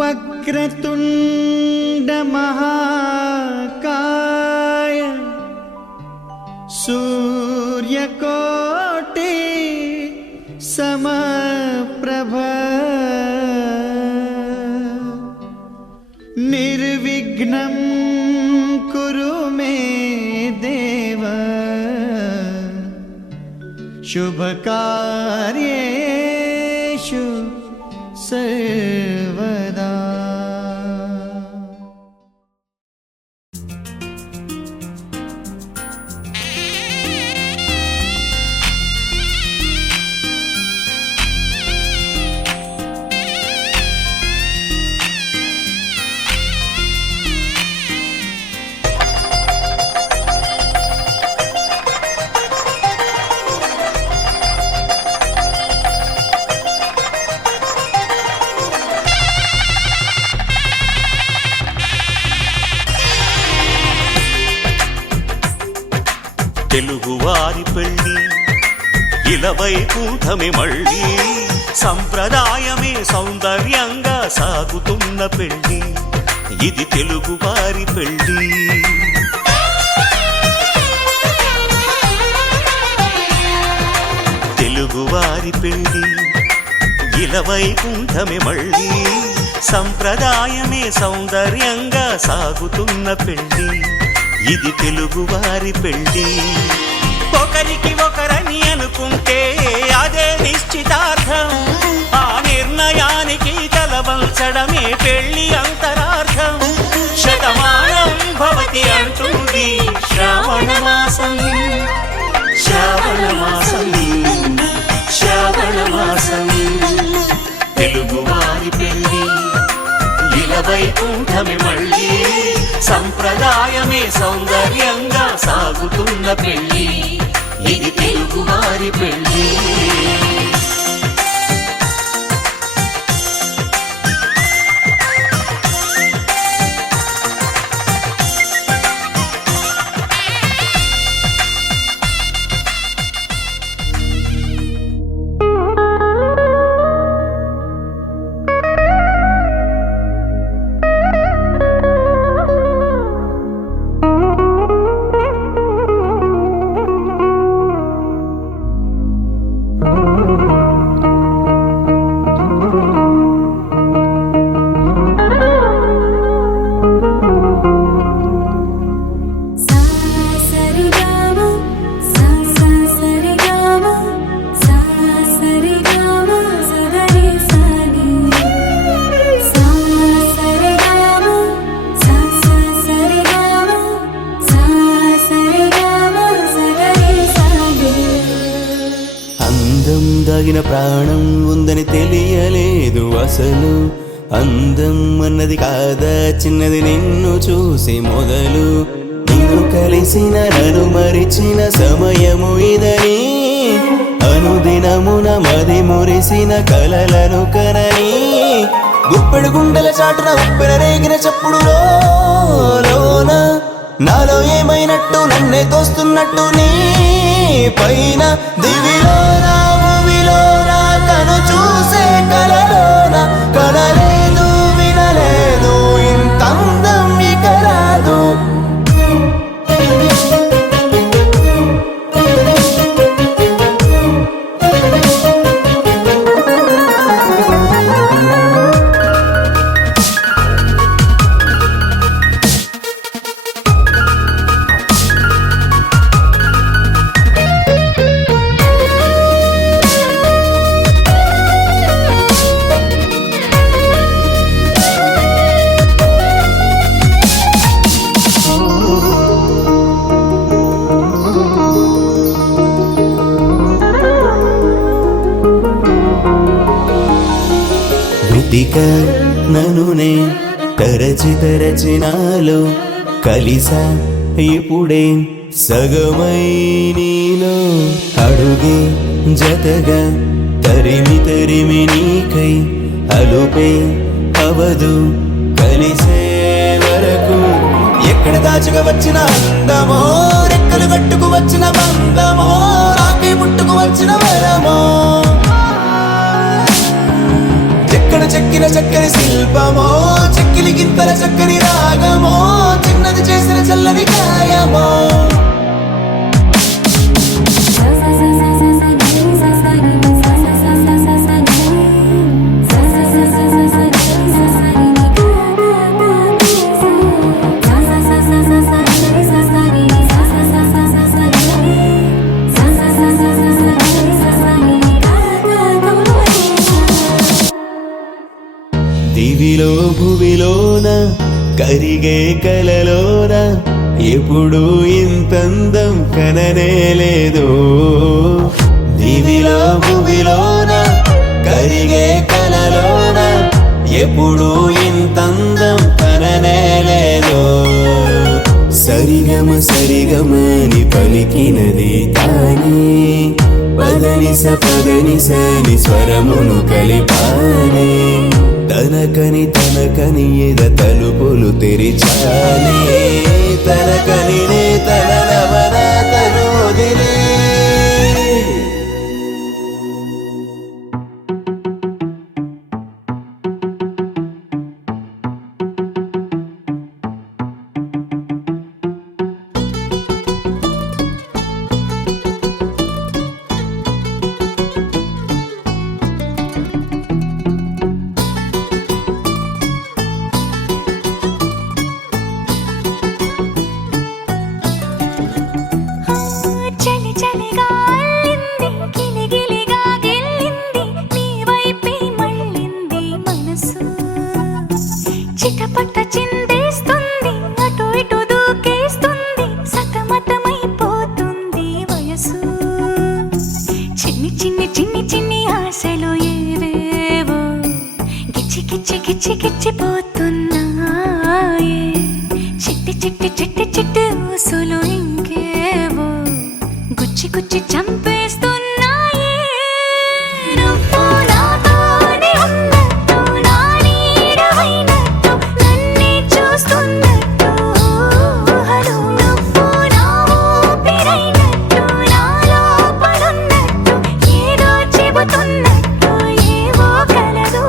वक्रतुंड महाकाय सूर्यकोटि समप्रभ निर्विघ्नं कुरु मे देव शुभकार्येषु सर्वदा। తెలుగువారి పెళ్ళి ఇలవైకుంఠమే మళ్ళీ సంప్రదాయమే సౌందర్యంగా సాగుతున్న పెళ్ళి ఇది తెలుగువారి పెళ్ళి. తెలుగువారి పెళ్ళి ఇలవైకుంఠమే మళ్ళీ సంప్రదాయమే సౌందర్యంగా సాగుతున్న పెళ్ళి ఇది తెలుగువారి పెళ్ళి. ఒకరికి ఒకరని అనుకుంటే అదే నిశ్చితార్థం, ఆ నిర్ణయానికి తలవంచడమే పెళ్ళి అంతరార్థం. శతమానం భవతి అంటుంది శ్రావణ మాసం, శ్రావణ మాసం, శ్రావణ మాసం. తెలుగువారి పెళ్ళి ఇలవైకుంఠమే మళ్ళీ సంప్రదాయమే సౌందర్యంగా సాగుతున్న పెళ్ళి ఇది తెలుగువారి పెళ్ళి. దాగిన ప్రాణం ఉందని తెలియలేదు అసలు, అందం అన్నది కాదా చిన్నది నిన్ను చూసి మొదలు. నిన్ను కలిసిన నన్ను మరిచిన సమయము ఇదని, అనుదినమున మది మురిసిన కలలను కనని. గుప్పెడు గుండెల చాటున ఉప్పెన రేగిన చప్పుడు లోన నాలో ఏమైనట్టు నన్నే తోస్తున్నట్టు నీ పైన దివిలోనా భూమిలోనా కను చూసే కలలోన కనలేదు వినలేదు ఇంత అందం ఇక రాదు. వెతిక ననునే తరచి తరచి నాలో కలిసా ఇప్పుడే సగమై నీలో అడుగే జతగా తరిమి తరిమి నీకై అలుపే అవదు కలిసే వరకు. ఎక్కడ దాచుకు వచ్చిన అందమో రెక్కలు కట్టుకు వచ్చిన బంధమో రాకి ముట్టుకు వచ్చిన వరమో. ఎక్కడ చెక్కిన చక్కని శిల్పమో, చెక్కిలి గింతల చక్కని రాగమో, చిన్నది చేసిన చల్లని గాయమో. దివిలో భువిలోన కరిగే కలలోన ఎప్పుడు ఇంతందం కననే లేదు. దివిలో భువిలోన కరిగే కలలోన ఎప్పుడు ఇంతందం కననే లేదు. సరిగమ సరిగమని పలికినది తానే, పదనిస పదనిసని స్వరమును కలిపానే. తనకని తనకని ఎద తలుపులు తెరిచానే, తనకని నే తన నవరాతను వదిలే. చిటపట చిందేస్తుంది, అటు ఇటు దూకేస్తుంది, సతమతమైపోతుంది వయసు. చిన్ని చిన్ని చిన్ని చిన్ని ఆశలు ఏవేవో గిచ్చి గిచ్చి గిచ్చి గిచ్చిపోతున్నాయే. చిట్టి చిట్టి చిట్టి చిట్టి ఊసులు ఇంకేవో గుచ్చి గుచ్చి చంపేస్తున్నాయే. నువ్వు నాతోనే ఉన్నట్టు, నా నీడవైనట్టు, నన్నే చూస్తున్నట్టు ఊహలు. నువ్వు నా ఊపిరైనట్టు, నా లోపలున్నట్టు, ఏదో చెబుతున్నట్టు ఏవో కలదు.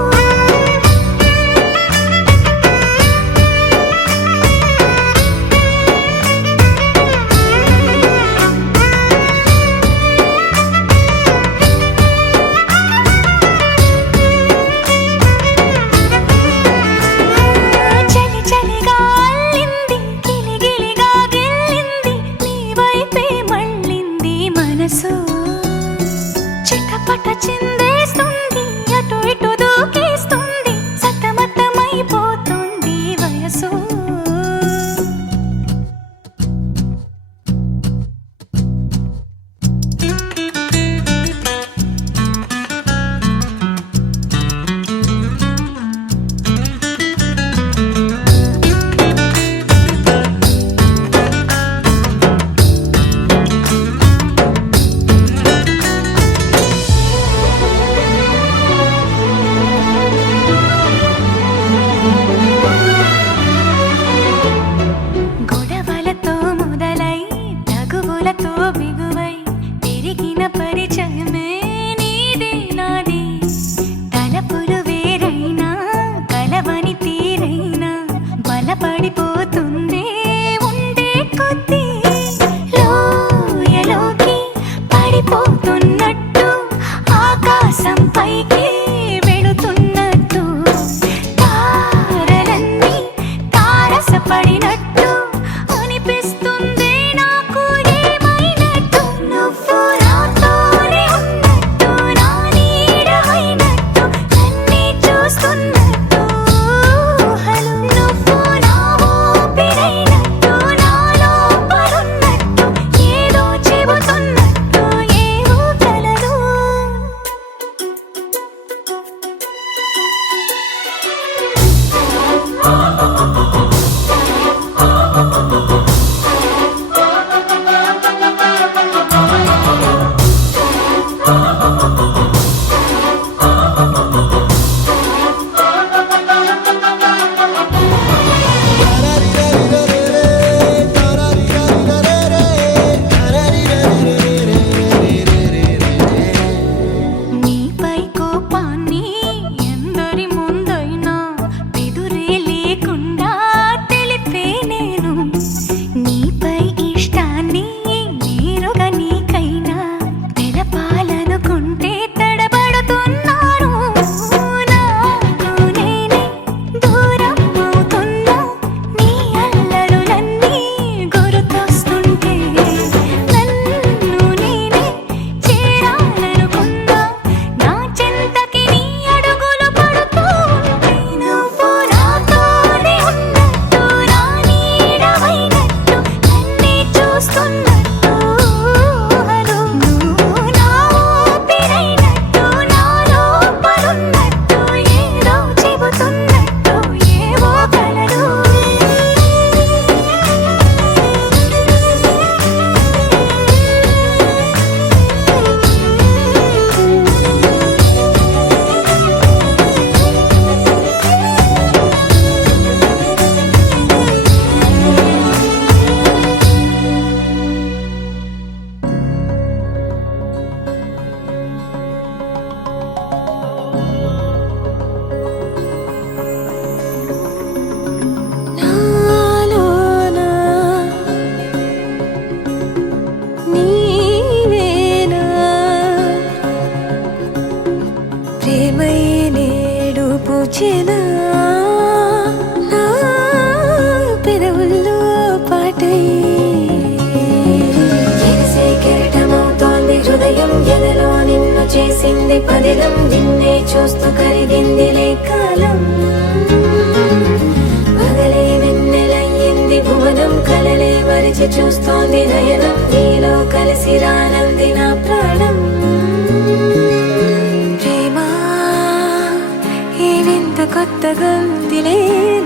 చూస్తోంది నయనం నీలో కలిసి రానంది నా ప్రాణం ప్రేమ ఈ వింత కొత్తగా ఉందిలే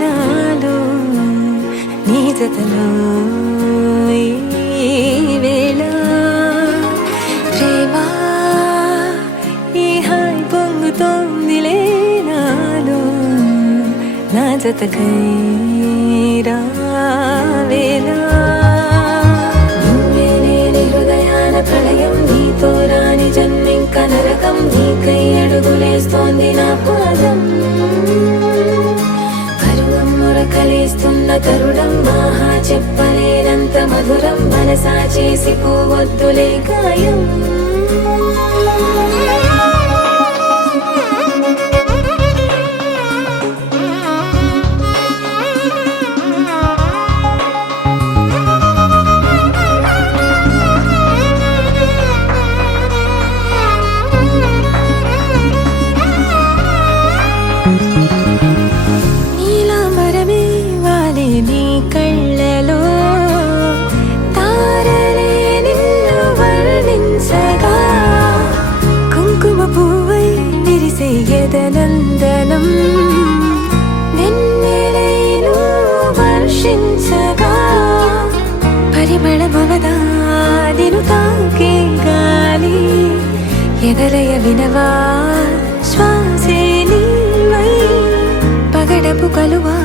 నాలో నీ జతలో ఈ వేళ ప్రేమ ఈ హాయి పొంగుతోందిలే నాలో నా జతకై రావేలా నువ్వే లేని హృదయాల ప్రళయం నీతో రాని జన్మింక నరకం నీకై అడుగులేస్తోంది నా పాదం పరువం మురకలేస్తున్న తరుణం ఆహా చెప్పలేనంత మధురం మనసా చేసి పోవద్దులే గాయం నందనం వెన్నెలైను వర్షించగా పరిమళమవదా నిను తాకే గాలి ఎదలయ వినవా శ్వాసే నీవై పగడపు కలువా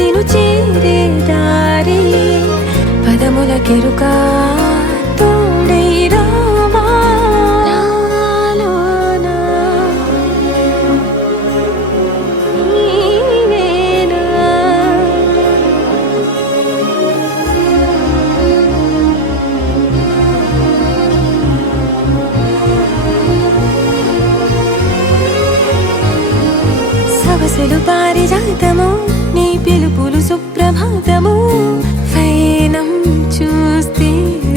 నిను చేరే దారి పదముల కెరుకా తోడై రావా సవసులు పారిజాతము నీ పిలుపులు సుప్రభాతము ఫైనం చూస్తే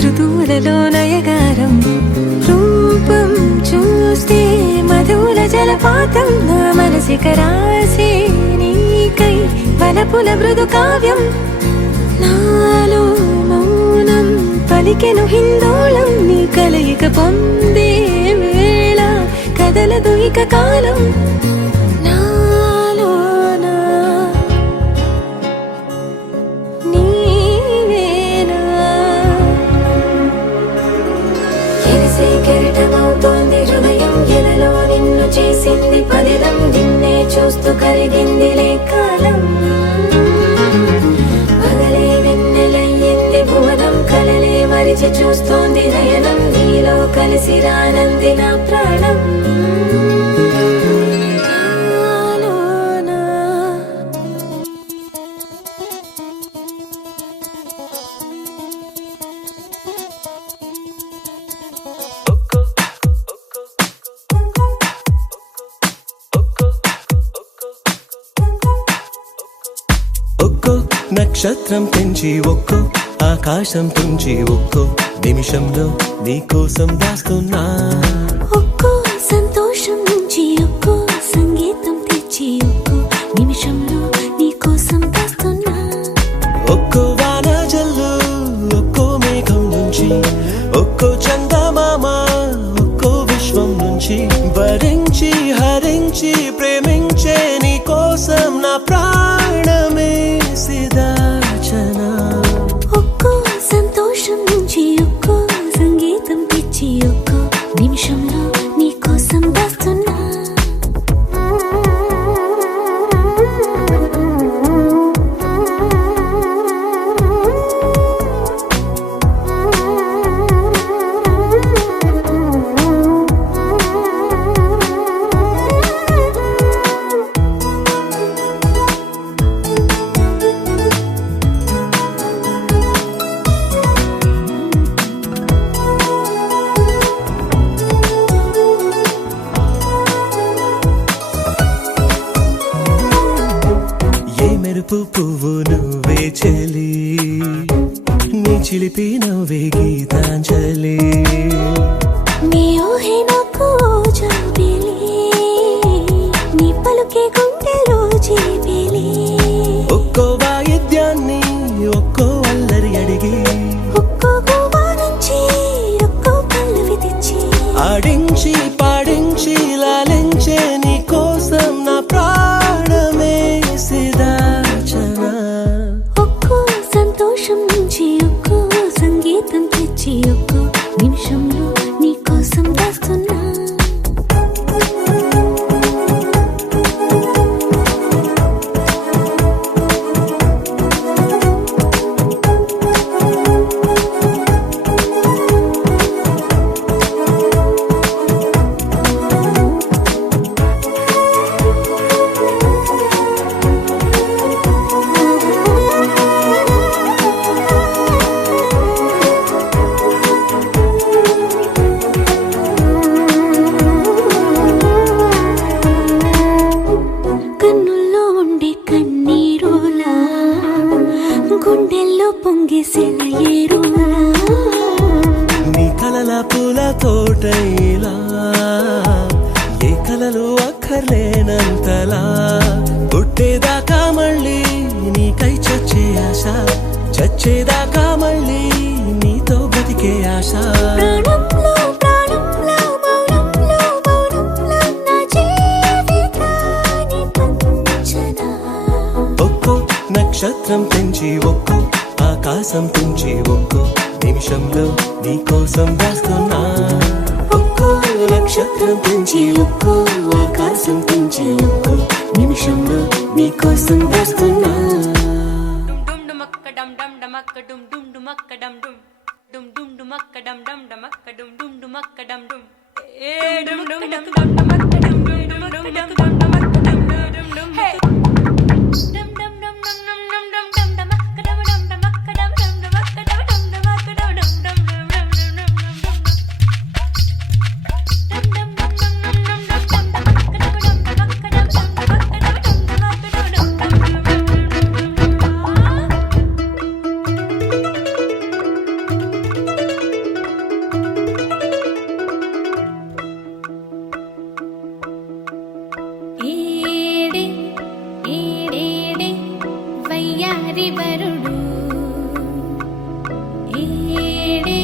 ఋతువులలో నయగారం రూపం చూస్తే మధుల జలపాతం నా మనసిక రాసే నీకై వలపుల మృదు కావ్యం నాలో మౌనం పలికెను హిందోళం నీ కలయిక పొందే వేళ కదలదు ఇక కాలం కెరటమవుతోంది హృదయం ఎలలో నిన్ను చేసింది పదిలం నిన్నే చూస్తూ కరిగిందిలే కాలం పగలే వెన్నెలయ్యింది భువనం కలలే మరిచి చూస్తోంది నయనం నీలో కలిసి రానంది నా ప్రాణం నక్షత్రం పెంచి ఒక్కో ఆకాశం తుంచి ఒక్కో నిమిషంలో నీకోసం దాస్తున్నా ఒక్కో సంతోషం నుంచి ఒక్కో సంగీతం తెచ్చి ఒక్కో నిమిషంలో నీకోసం దాస్తున్నా ఒక్కో వాన జల్లు ఒక్కో మేఘం నుంచి ఒక్కో చందమామ ఒక్కో విశ్వం నుంచి భరించి హరించి ప్రేమించే నీకోసం నా ప్రాణమే ఒక్కో సంతోషం నుంచి ఒక్కో సంగీతం తెచ్చి ఒక్కో నిమిషంలో నీకోసం దాస్తున్నా పువ్వు నువ్వే చలి నీ చిలిపి నవ్వే గీతాంజలి నీ ఊహే నాకు జాబిలి నీ పలుకే గుండెలో జీబిలి ఒక్కో వాయిద్యాన్ని ఒక్కో అల్లరి అడిగి ఒక్కో పొంగేసేల ఏరు నీ కలల పూల తోటైలా ఏ కలలు అక్కర్లేనంతలా పుట్టేదాకా మళ్ళీ నీకై చచ్చే ఆశ చచ్చేదాకా మళ్ళీ నీతో బతికే ఆశ ప్రాణంలో ప్రాణంలో మౌనంలో మౌనంలో నా జీవితాన్ని పంచనా ఒక్కో నక్షత్రం పెంచి ఒక్కో ఆకాశం పెంచి ఒక్కో నిమిషంలో నీ కోసం వేస్తున్నా ఒక్కో నక్షత్రం పెంచి ఒక్కో ఆకాశం పెంచి ఒక్కో నిమిషంలో నీ కోసం వేస్తున్నా dum dum akka dum dum dum akka dum dum dum akka dum dum dum dum dum akka dum dum dum akka dum dum dum akka dum dum dum dum dum dum dum akka dum dum dum dum dum dum akka dum dum dum hey dum dum dum dum dum dum dum dum dum akka dum dum dum akka dum dum dum akka dum dum dum akka dum dum dum dum dum dum ఏడే ఏడేడే వయ్యారి వరుడు ఏడే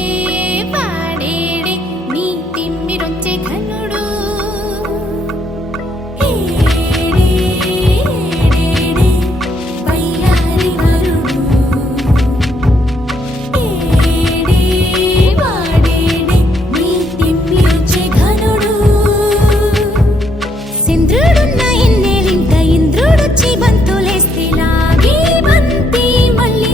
పాడేడే నీ తిమ్మిరొచ్చే ఘనుడు ఏడే ఏడేడే వయ్యారి వరుడు ఏడే పాడేడే నీ తిమ్మిరొచ్చే ఘనుడు సింద్రుడున్న ఎన్నేలింక ఇంద్రుడొచ్చి బంతులేస్తే లాగి బంతి మళ్ళీ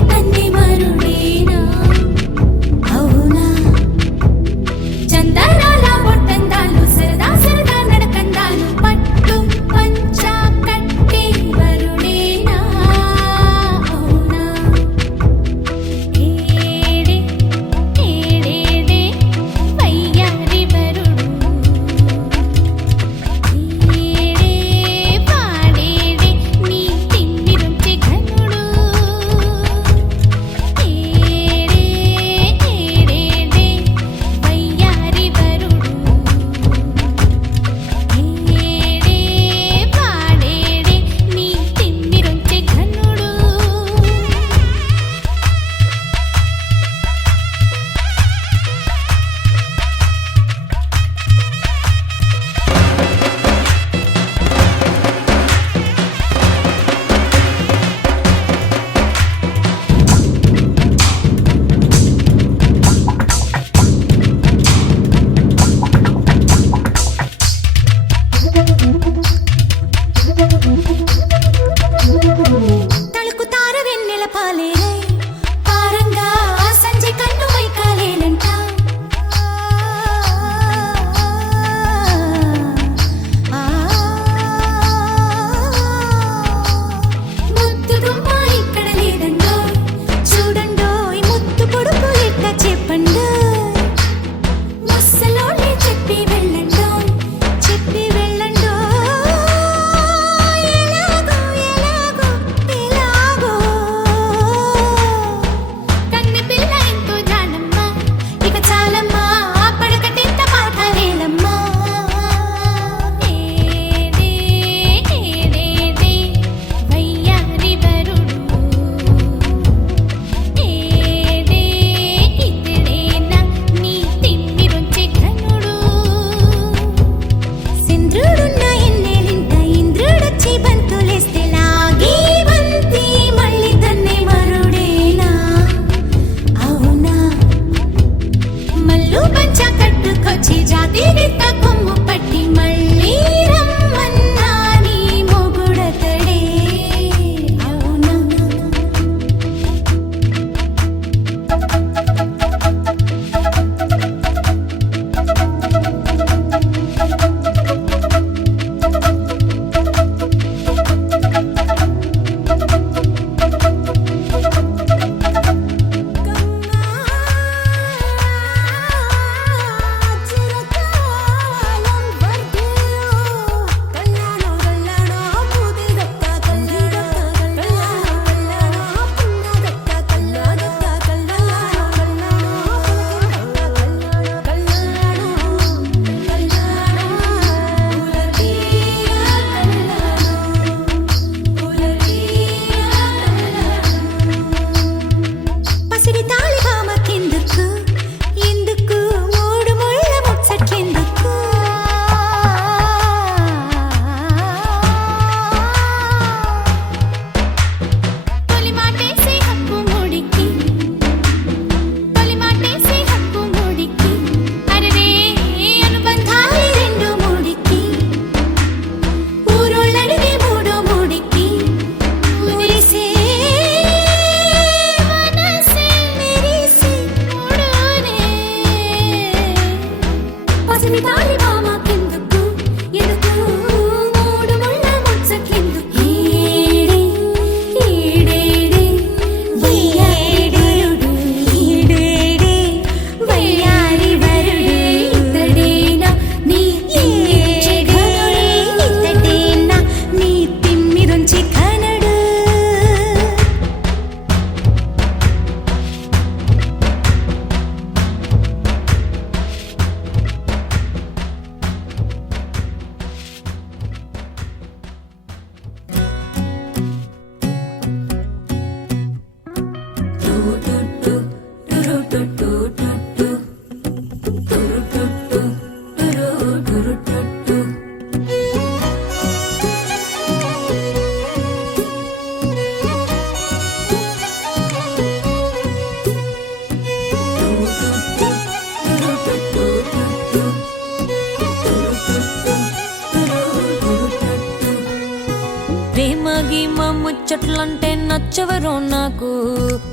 ప్రేమగి మా ముచ్చట్లంటే నచ్చవరో నాకు,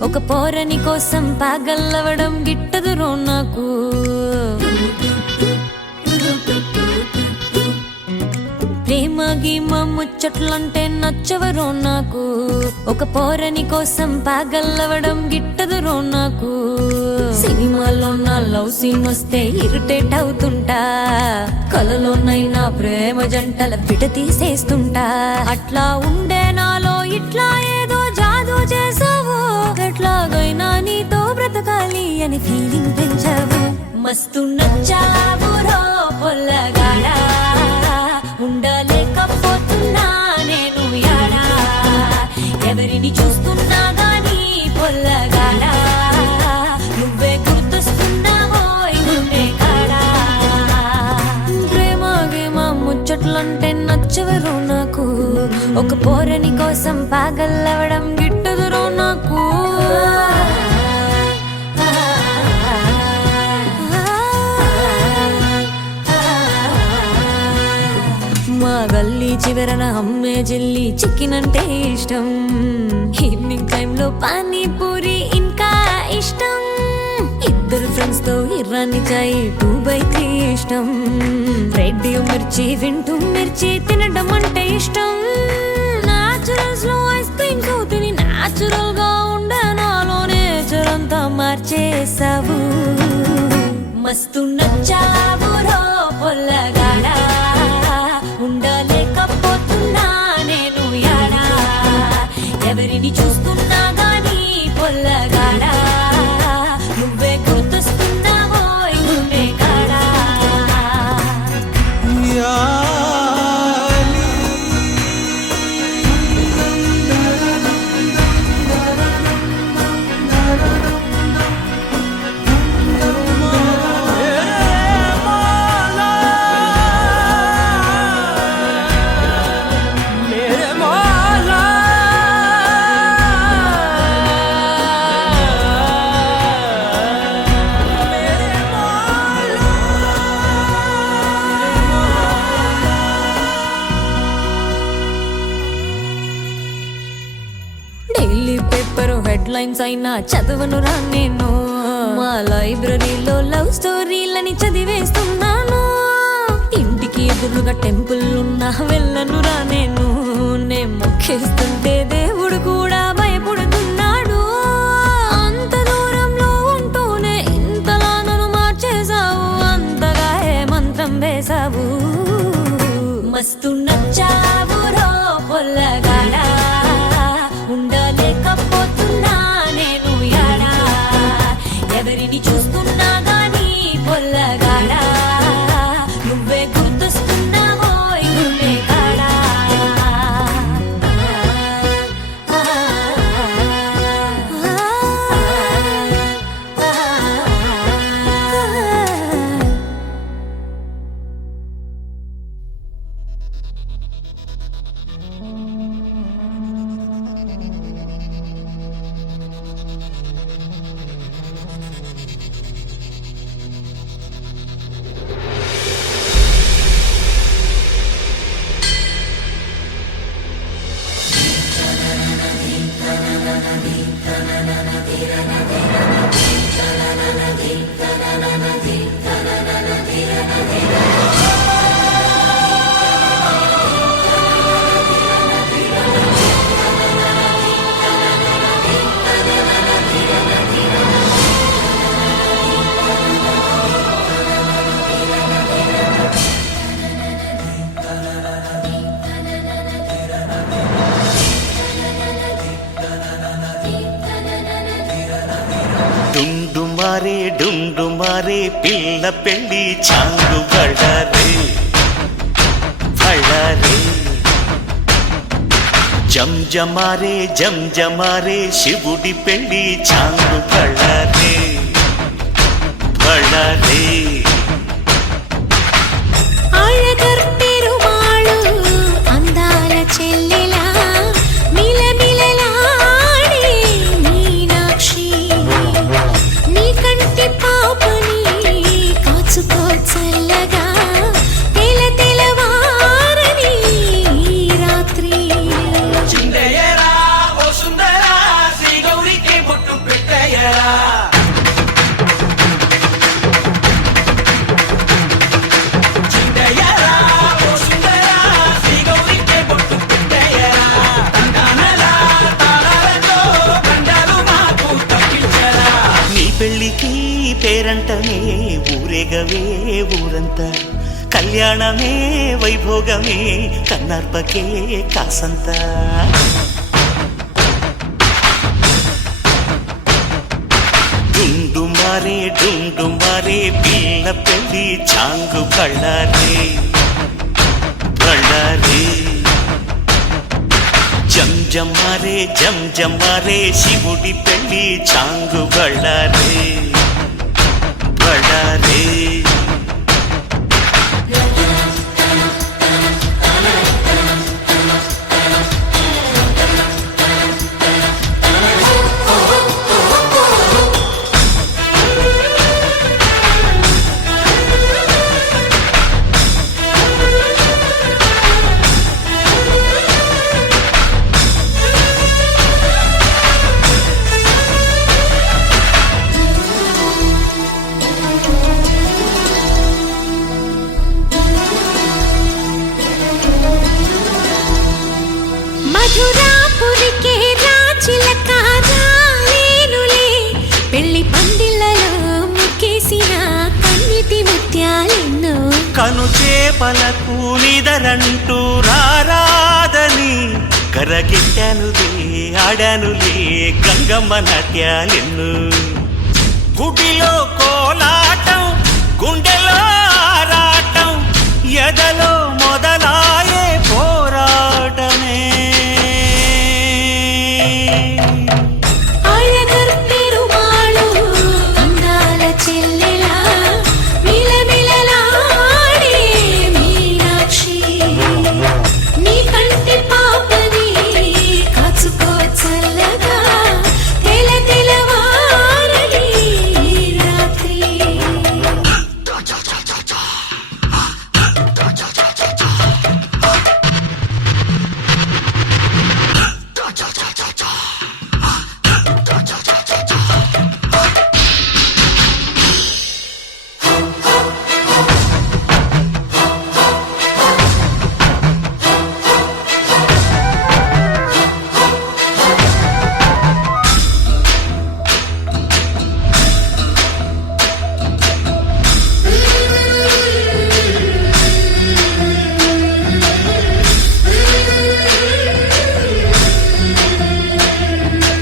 ఒక పోరని కోసం పాగల్లవడం గిట్టదురో నాకు. ప్రేమగి మా ముచ్చట్లంటే నచ్చవరో నాకు, ఒక పోరని కోసం పాగల్లవడం గిట్టదురో నాకు. సినిమాలో నా లవ్ సీన్ వస్తే ఇరిటేట్ అవుతుంటా, కలలోనైనా ప్రేమ జంటల పిట తీసేస్తుంటా. అట్లా ఉండే నాలో ఇట్లా ఏదో జాదూ చేసావు, ఎట్లాగైనా నీతో బ్రతకాలి అని ఫీలింగ్ పెంచావు. మస్తు నచ్చావు రో పొల్లగాడా, ఉండలేకపోతున్నా నేను యాడా. ఎవరిని చూస్తున్నా గానీ పొల్లగాడా, నువ్వే గుర్తొస్తున్నావో గుండె కాడా. ప్రేమగే మా ముచ్చట్లంటే నచ్చవరో నాకు, ఒక పోరని కోసం పాగల్లవడం గిట్టదురో నాకు. మా గల్లీ చివరన అమ్మే జెల్లి చికెన్ అంటే ఇష్టం, ఈవినింగ్ టైంలో పానీపూరి ఇంకా ఇష్టం. ఇద్దరు ఫ్రెండ్స్ తో ఇరానీ చాయ్ 2x3 ఇష్టం. రేడియో మిర్చి వింటూ మిర్చి తినడం అంటే ఇష్టం. నాచురల్స్ లో ఐస్ క్రీమ్స్ తిని నాచురల్ గా ఉండే నాలో నేచర్ అంతా మార్చేసావు. మస్తు నచ్చావు రో పొల్లగాడా, ఉండలేకపోతున్నా నేను యాడా. ఎవరిని చూస్తున్నా గానీ పొల్లగాడా, నువ్వే గుర్తొస్తున్నావో గుండె కాడా. డైలీ పేపర్ హెడ్లైన్స్ అయినా చదవనురా నేను, మా లైబ్రరీలో లవ్ స్టోరీలని చదివేస్తున్నాను. ఇంటికి ఎదురుగా టెంపుల్ ఉన్నా వెళ్ళనురా నేను, నే మొక్కేస్తుంటే దేవుడు కూడా భయపడుతున్నాడు. అంత దూరంలో ఉంటూనే ఇంతలా నన్ను మార్చేసావు, అంతగా ఏ మంత్రం వేసావు. మస్తు నచ్చావు రో పొల్లగాడా, ఉండలేకపోతున్నా నేను యాడా. ఎవరిని చూస్తున్నా గానీ పొల్లగాడా, నువ్వే గుర్తొస్తున్నావో గుండె కాడా. డుండుమారే పిల్ల పెళ్ళి చాంగు బళ్ళారే బళ్ళారే. జంజమారే జంజమారే శివుడి పెళ్ళి చాంగు బళ్ళారే బళ్ళారే అళగర్ పెరుమాళు అందాల చెల్లెలా మిలమిలలాడే మీనాక్షి నీ కంటి పాపని కాచుకో చల్లగా తెల తెలవారని ఈ రాత్రి చిందయ్యరా ఓ సుందరా శ్రీ గౌరికి బొట్టు పెట్టయ్యరా చిందయ్యరా ఓ సుందరా శ్రీ గౌరికి బొట్టు పెట్టయ్యరా తండానలా తాళాలతో బండారు మాకు తప్పించరా నీ పెళ్ళికి పేరంటమే ఊరేగవే ఊరంతా కళ్యాణమే వైభోగమే కన్నార్పకే కాసంతా డుండు మారే పిల్ల పెళ్ళి చాంగు బళ్ళారే బళ్ళారే జంజమారే శివుడి పెళ్ళి చాంగు బళ్ళారే బళ్ళారే మధురాపురికే రాచిలక రాలేనులే పెళ్లి పందిళ్ళలో ముక్కేసిన కన్నిటి ముత్యాలెన్నో కను చేపలకు నిదరంటూ రారాదని కరగిట్టానులే ఆడానులే గంగమ్మ నాట్యాలెన్ను గుడిలో కోలాటం గుండెలో ఆరాటం ఎదలో మొదలాయే పోరాటమే అళగర్ పెరుమాళు అందాల చెల్లెలా మిలమిలలాడే మీనాక్షి నీ కంటి పాపని కాచుకో చల్లగా తెల తెలవారని ఈ రాత్రి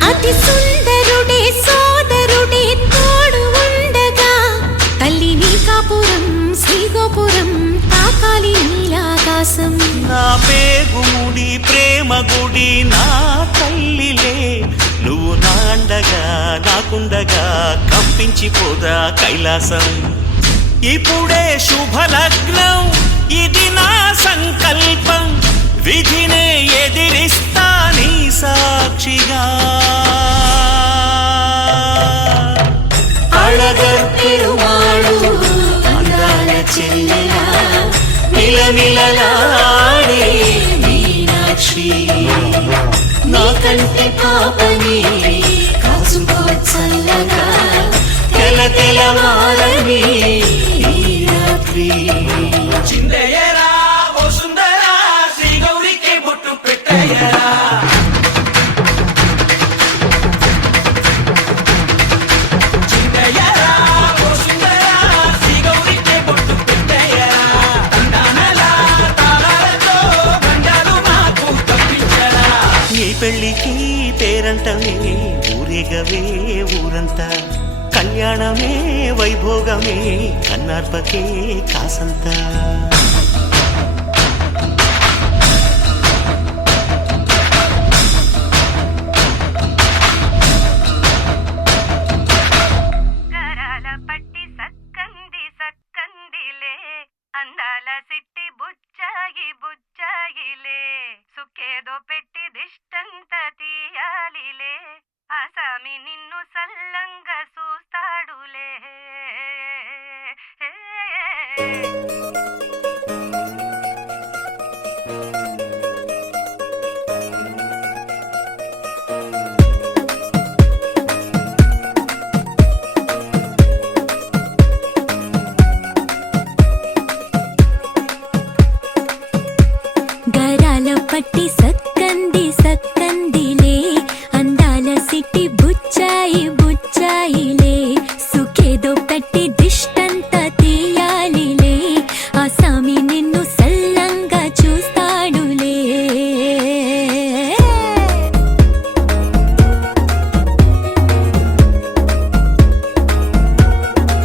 అతి సుందరుడే సోదరుడే తోడు ఉండగా తల్లి నీ కాపురం శ్రీగోపురం తాకాలి నీలాకాశం నా పేగుముడి ప్రేమ గుడి నా తల్లిలే నువ్వు నాండగా నాకుండగా కంపించిపోదా కైలాసం ఇప్పుడే శుభలగ్నం ఇది నా సంకల్పం విధినే ఎదిరిస్తా నీ సాక్షిగా అళగర్ పెరుమాళు అందాల చెల్లెలా మిలమిలలాడే మీనాక్షి నా కంటి పాపని కాచుకో చల్లగా తెల తెలవారని ఈ రాత్రి చిందయ్యరా ఓ సుందరా శ్రీ గౌరికి బొట్టు పెట్టయ్యరా చిందయ్యరా ఓ సుందరా శ్రీ గౌరికి బొట్టు పెట్టయ్యరా తండానలా తాళాలతో బండారు మాకు తప్పించరా నీ పెళ్ళికి పేరంటమే ఊరేగవే ఊరంతా కళ్యాణమే వైభోగమే కన్నార్పకే కాసంతా తీయాలిలే ఆసామి నిన్ను సల్లంగా చూస్తాడులే గరాల పట్టి సక్కంది సక్కందిలే అందాల సిట్టి బుచ్చాయి బుచ్చాయిలే సుఖేదో పెట్టి దిష్టంతా తీయాలిలే ఆసామి నిన్ను సల్లంగా చూస్తాడులే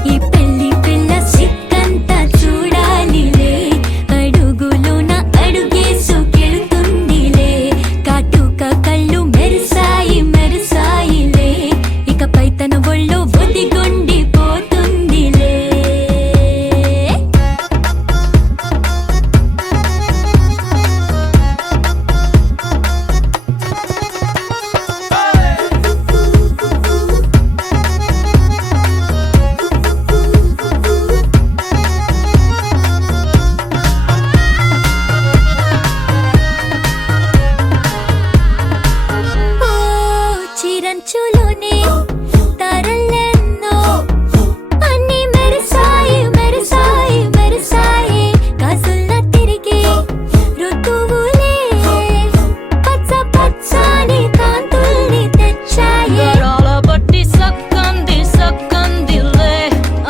ఈ పెళ్లి పిల్ల సిక్కంతా చూడాలిలే అడుగులోన అడుగేసుకెళ్తుందిలే కాటుక కళ్ళు మెరిసాయి మెరిసాయిలే ఇకపై తన ఒళ్ళో ఒదిగొండిపోతుందిలే ఓ చిరంచులోనే తారలెన్నో అన్ని మెరిసాయి మెరిసాయి మెరిసాయి కాసుల్లా తిరిగి ఋతువులే పచ్చ పచ్చని కాంతుల్ని తెచ్చాయి గరాల పట్టి సక్కంది సక్కందిలే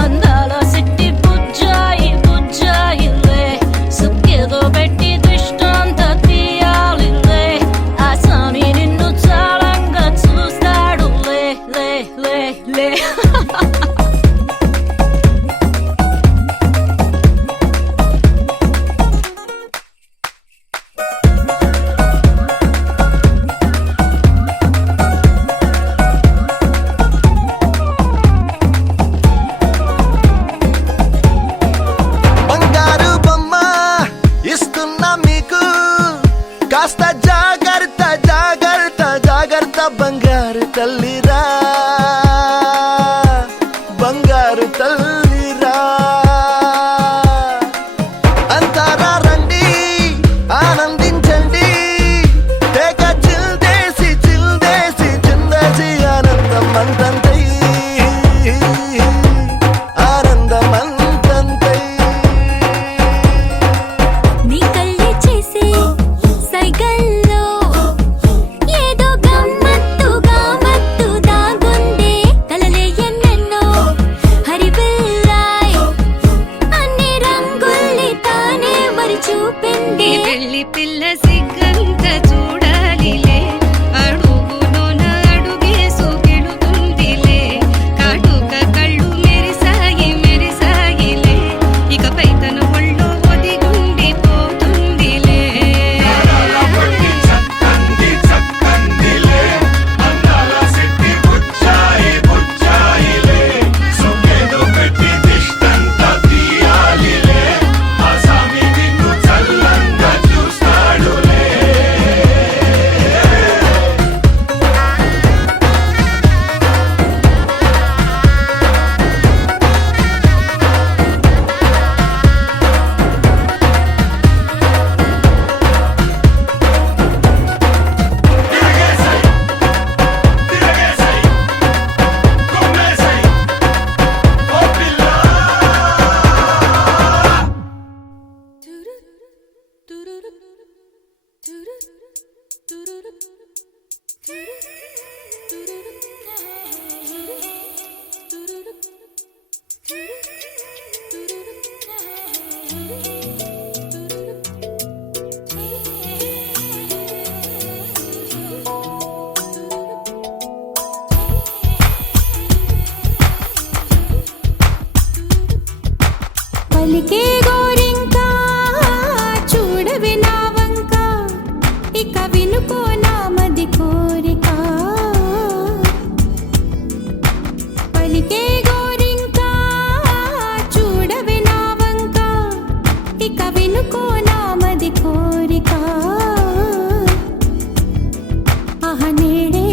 అందాల సిట్టి బుజ్జాయి బుజ్జాయిలే సుక్కేదో పెట్టి దిష్టంతా తీయాలిలే ఆసామి నిన్ను చాలంగా చూస్తాడులే లే లే లే బంగారు బొమ్మ ఇస్తున్నా మీకు కాస్త జాగ్రత్త జాగ్రత్త జాగ్రత్త బంగారు తల్లిరా బంగారు తల్లిరా అంతారా రండి ఆనందించండి తేక చిల్దేసి చిందేసి ఆనందం అంతంతై ఆనందం అంతంతై నీ కళ్ళే చేసే సైగల్లో ఏదో గమ్మత్తుగా మత్తు దాగుందే కలలే ఎన్నెన్నో హరిబిల్లాయ్ అన్ని రంగుల్ని తానే మరి చూపింది పెళ్లి పిల్ల సిగ్గంత చూడాలిలే అడుగులోన అడుగేసుకెళుతుందిలే కాటుక కళ్ళు మెరిసాయి మెరిసాయిలే ఇకపై తన ఒళ్ళో ఒదిగుండిపోతుందిలే పలికే గోరింకా చూడవే నా వంక ఇక వినుకో నా మది కోరిక పలికే గోరింకా చూడవే నా వంక ఇక వినుకో నా మది కోరిక ఆహ నేడే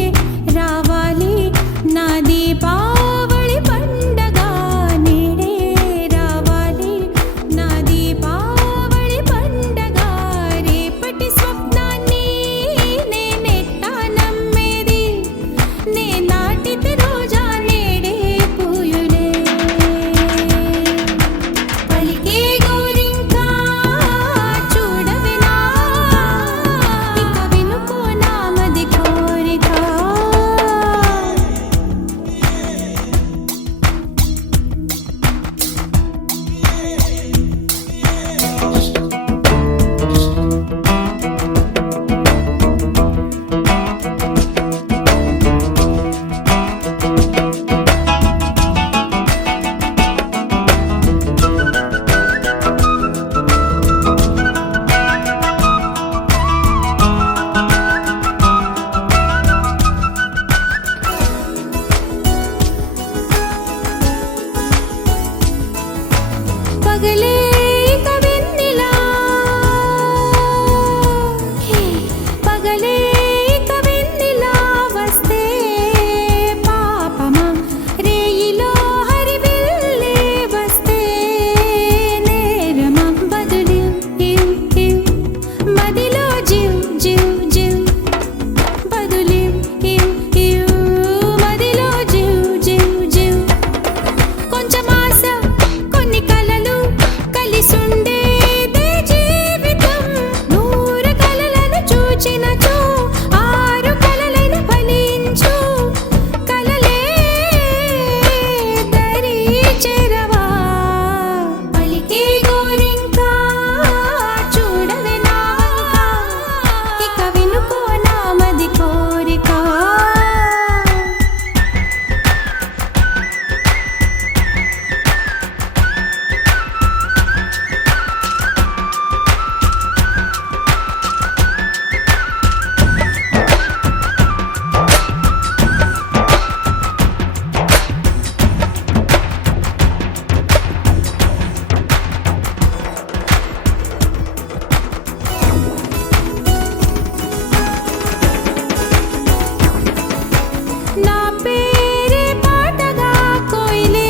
నా పేరే పాటగా కోయిలే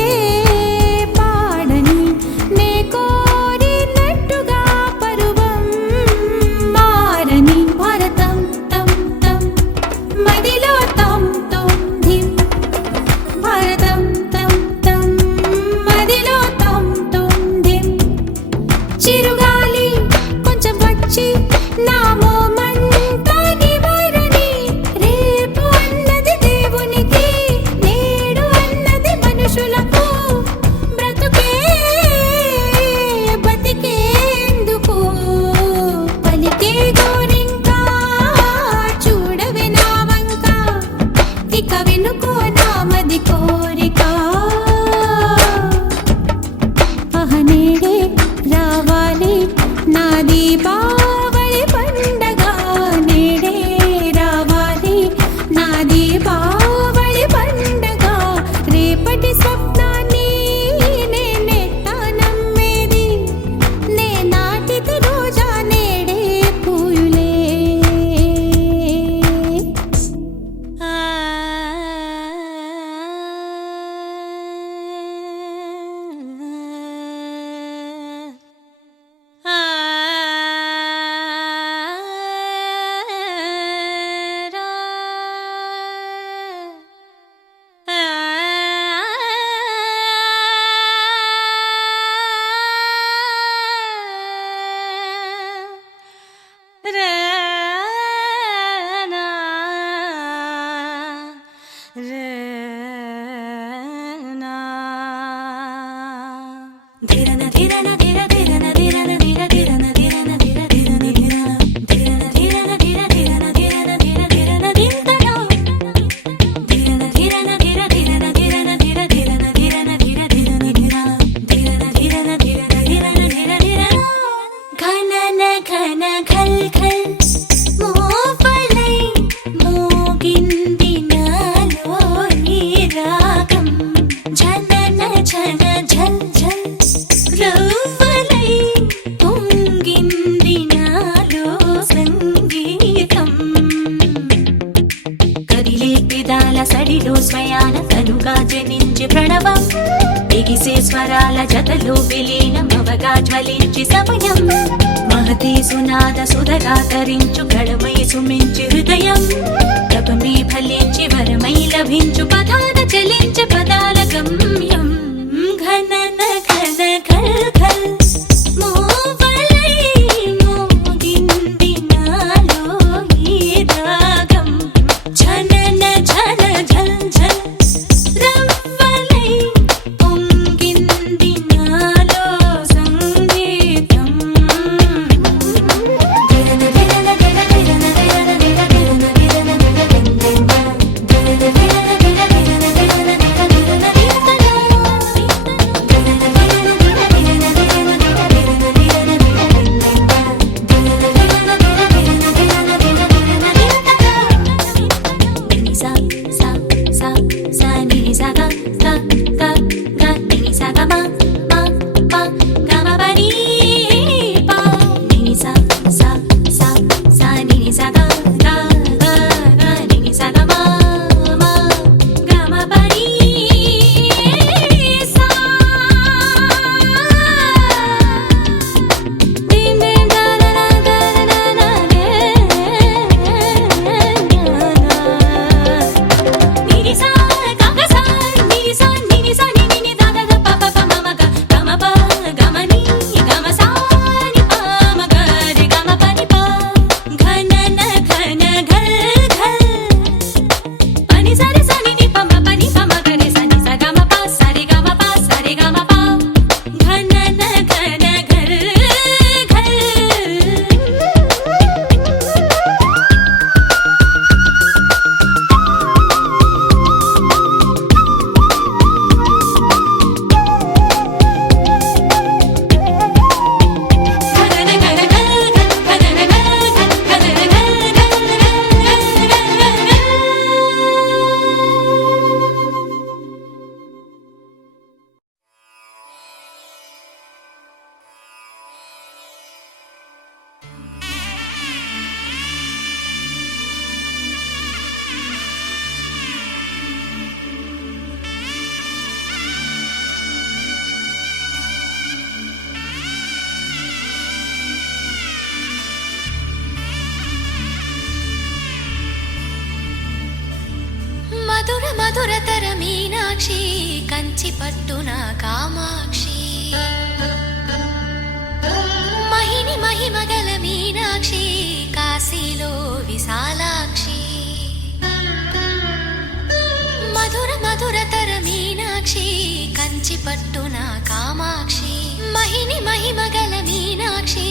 పాడని నే కోరినట్టుగా పరువం మారని భారతం తం తం మదిలో తం తం ధిం భారతం తం తం మదిలో తం తం ధిం చిరుగాలి కొంచెం వచ్చి నా మోమంతా నివారణి రేపు అన్నది దేవునికి నేడు అన్నది మనుషులకు బ్రతుకే బతికేందుకు పలికే గోరింకా చూడవే నా వంక ఇక వినుకో నా మది కోరిక నేడే రావాలి నా దీపావళి పండగ నేడే రావాలి నా దీపావళి పండగ రేపటి స్వప్నాన్ని నేనెట్టా నమ్మేది నే నాటిత రోజా నేడే పూయులే ఘన ఘల్ ఘల్ మోపలై మోగింది నాలో ఈ రాగం జనన జన ఝల్ ఝల్ రవ్వలై పొంగింది నాలో సంగీతం కదిలే పెదాల సడిలో స్వయాన తనుగా జనించి ప్రణవం ఎగిసే స్వరాల జతలో విలీనమవగా జ్వలించి సమయం మహతి సునాద సుధగా తరించు గళమై సుమించి హృదయం తపమే ఫలించి వరమై లభించు పదాన చలించే పదాల గమ్యం ఘనన ఘన ఘల్ ఘల్ మోవలై మోగింది నాలో ఈ రాగం జనన జన ఝల్ ఝల్ రవ్వలై పొంగింది నాలో సంగీతం దిరన దిరన దిరన దిరన దిరన దిరన దిరన దిరన దిరన దిరన మధుర మధురతర మీనాక్షి కంచి పట్టున కామాక్షి మహిని మహిమగల మీనాక్షి కాశీలో విశాలాక్షి మధుర మధురతర మీనాక్షి కంచి పట్టున కామాక్షి మహిని మహిమగల మీనాక్షి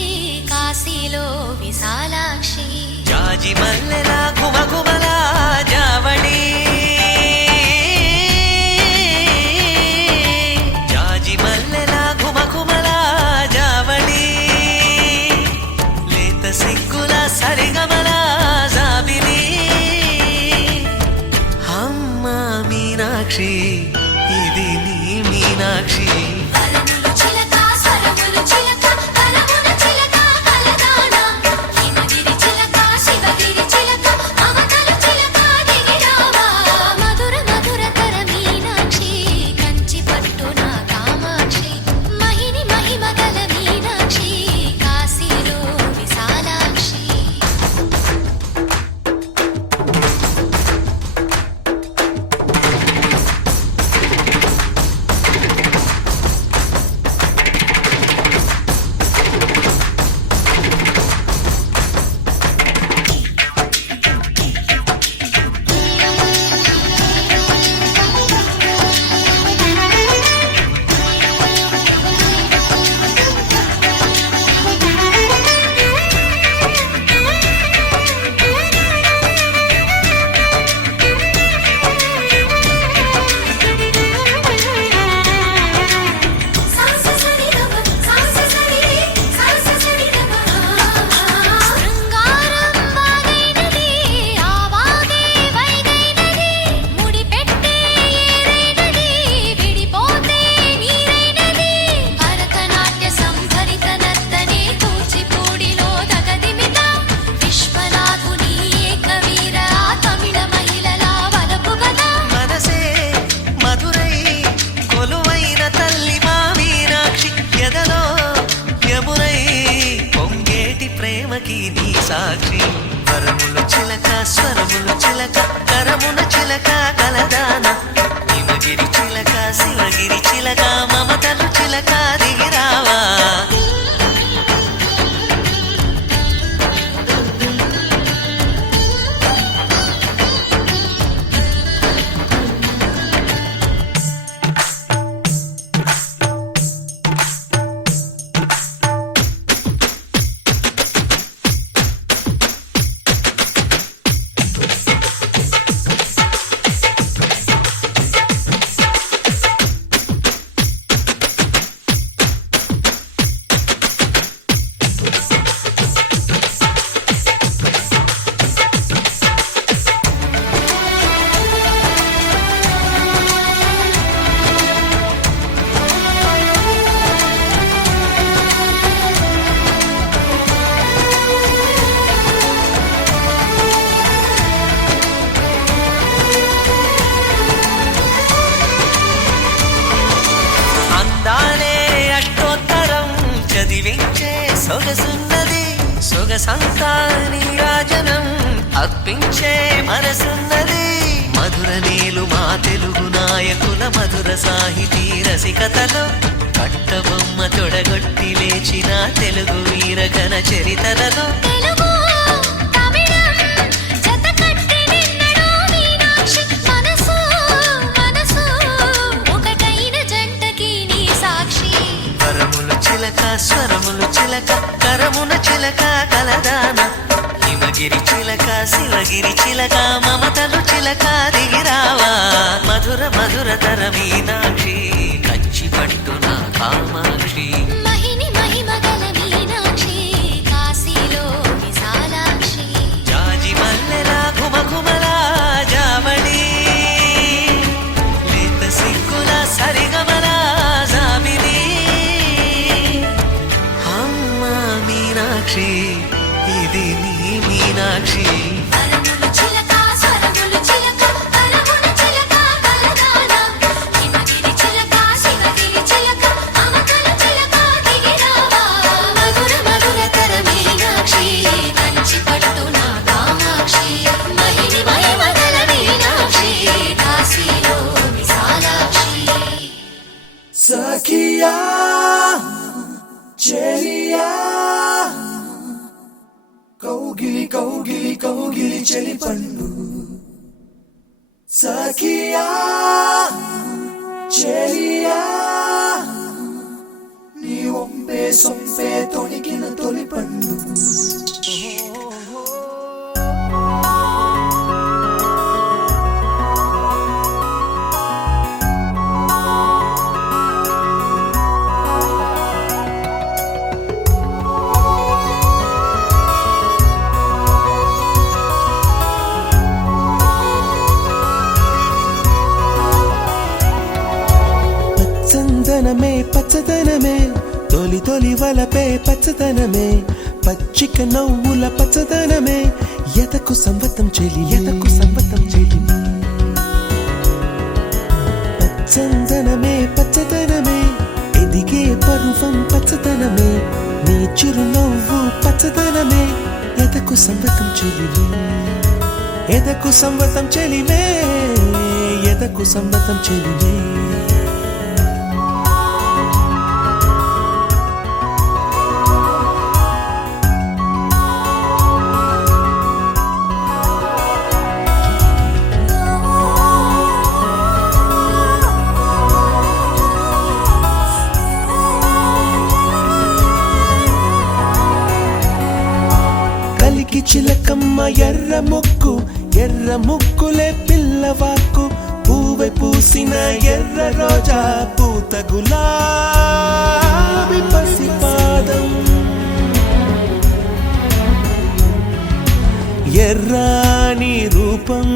కాశీలో విశాలాక్షి జాజి మల్లెల ఘుమఘుమల జావళి జాజి మల్లెల ఘుమఘుమల జావళి లేత సిగ్గుల సరిగమల జాబిలి అమ్మ మీనాక్షి ఇది నీ మీనాక్షి వరములు చిలక స్వరములు చిలక కలమున చిలక కలదాన హిమగిరి చిలక శివగిరి చిలక మమతలు చిలక దిగిరావా మధుర మధురతర మీనాక్షి కంచి పట్టున కామాక్షి మహిని మహిమగల మీనాక్షి కాశీలో విశాలాక్షి శృంగారం వాగైనది ఆవాగే వైగైనది ముడిపెట్టే ఏరైనది విడిపోతే నీరైనది భరతనాట్య సంభరిత నర్తనే కూచిపూడిలో దగదిమిత విశ్వనాథుని ఏకవీర తమిళ మహిళల వలపు గద మనసే మధురై కొలువైన తల్లి మా మీనాక్షి ఎదలో యమునై పొంగేటి ప్రేమకి నీ సాక్షి వరములు చిలక స్వరములు చిలక కరమున చిలక కలదాన హిమగిరి చిలక శివగిరి చిలక మమతలు చిలక దిగిరావా అందాలే అష్టోత్తరం చదివించే సొగసున్నది సొగసంతా నీరాజనం అర్పించే మనసున్నది మధుర నీలు మా తెలుగు నాయకుల మధుర సాహితీ రసికతలో కట్టబొమ్మ తొడగొట్టి లేచిన తెలుగు వీరగణ చరితలలో తెలుగు తమిళం జతకట్టి నిన్నడు మీనాక్షి మనసు మనసు ఒకటైన జంటకి నీ సాక్షి వరములు చిలక స్వరములు చిలక కరమున చిలక కలదాన హిమగిరి చిలక శివగిరి చిలక మమతలు చిలక దిగిరావా మధుర మధురతర మీనాక్షి కంచి పట్టున కామాక్షి మహిని మహిమగల మీనాక్షి కాశీలో విశాలాక్షి జాజి మల్లెల ఘుమఘుమల జావళి లేత సిగ్గుల సరిగమల జాబిలి అమ్మ మీనాక్షి ఇది నీ మీనాక్షి వరములు చిలక స్వరములు చిలక కలమున చిలక కలదాన హిమగిరి చిలక శివగిరి చిలక మమతలు చిలక కౌగిలి చెలి పండు సఖియా చెలియా నీ ఒంపే సొంపే తొణికిన తొలి పండు పచ్చదనమే పచ్చదనమే తొలి తొలి వలపే పచ్చదనమే పచ్చిక నవ్వుల పచ్చదనమే ఎతకు సంవతం చెలి పచ్చదనమే పచ్చదనమే ఎదిగే పరువం పచ్చదనమే నీ చిరునవ్వు పచ్చదనమే ఎతకు సంవతం చెలివే ఎదకు సంవతం చెలివే ఎదకు సంవతం చెలివే కలికి చిలకమ్మ ఎర్ర ముక్కులే పిల్లవాకు పూవై పూసిన ఎర్ర రోజా పూత గులాబీ పసిపాదం ఎర్రాని రూపం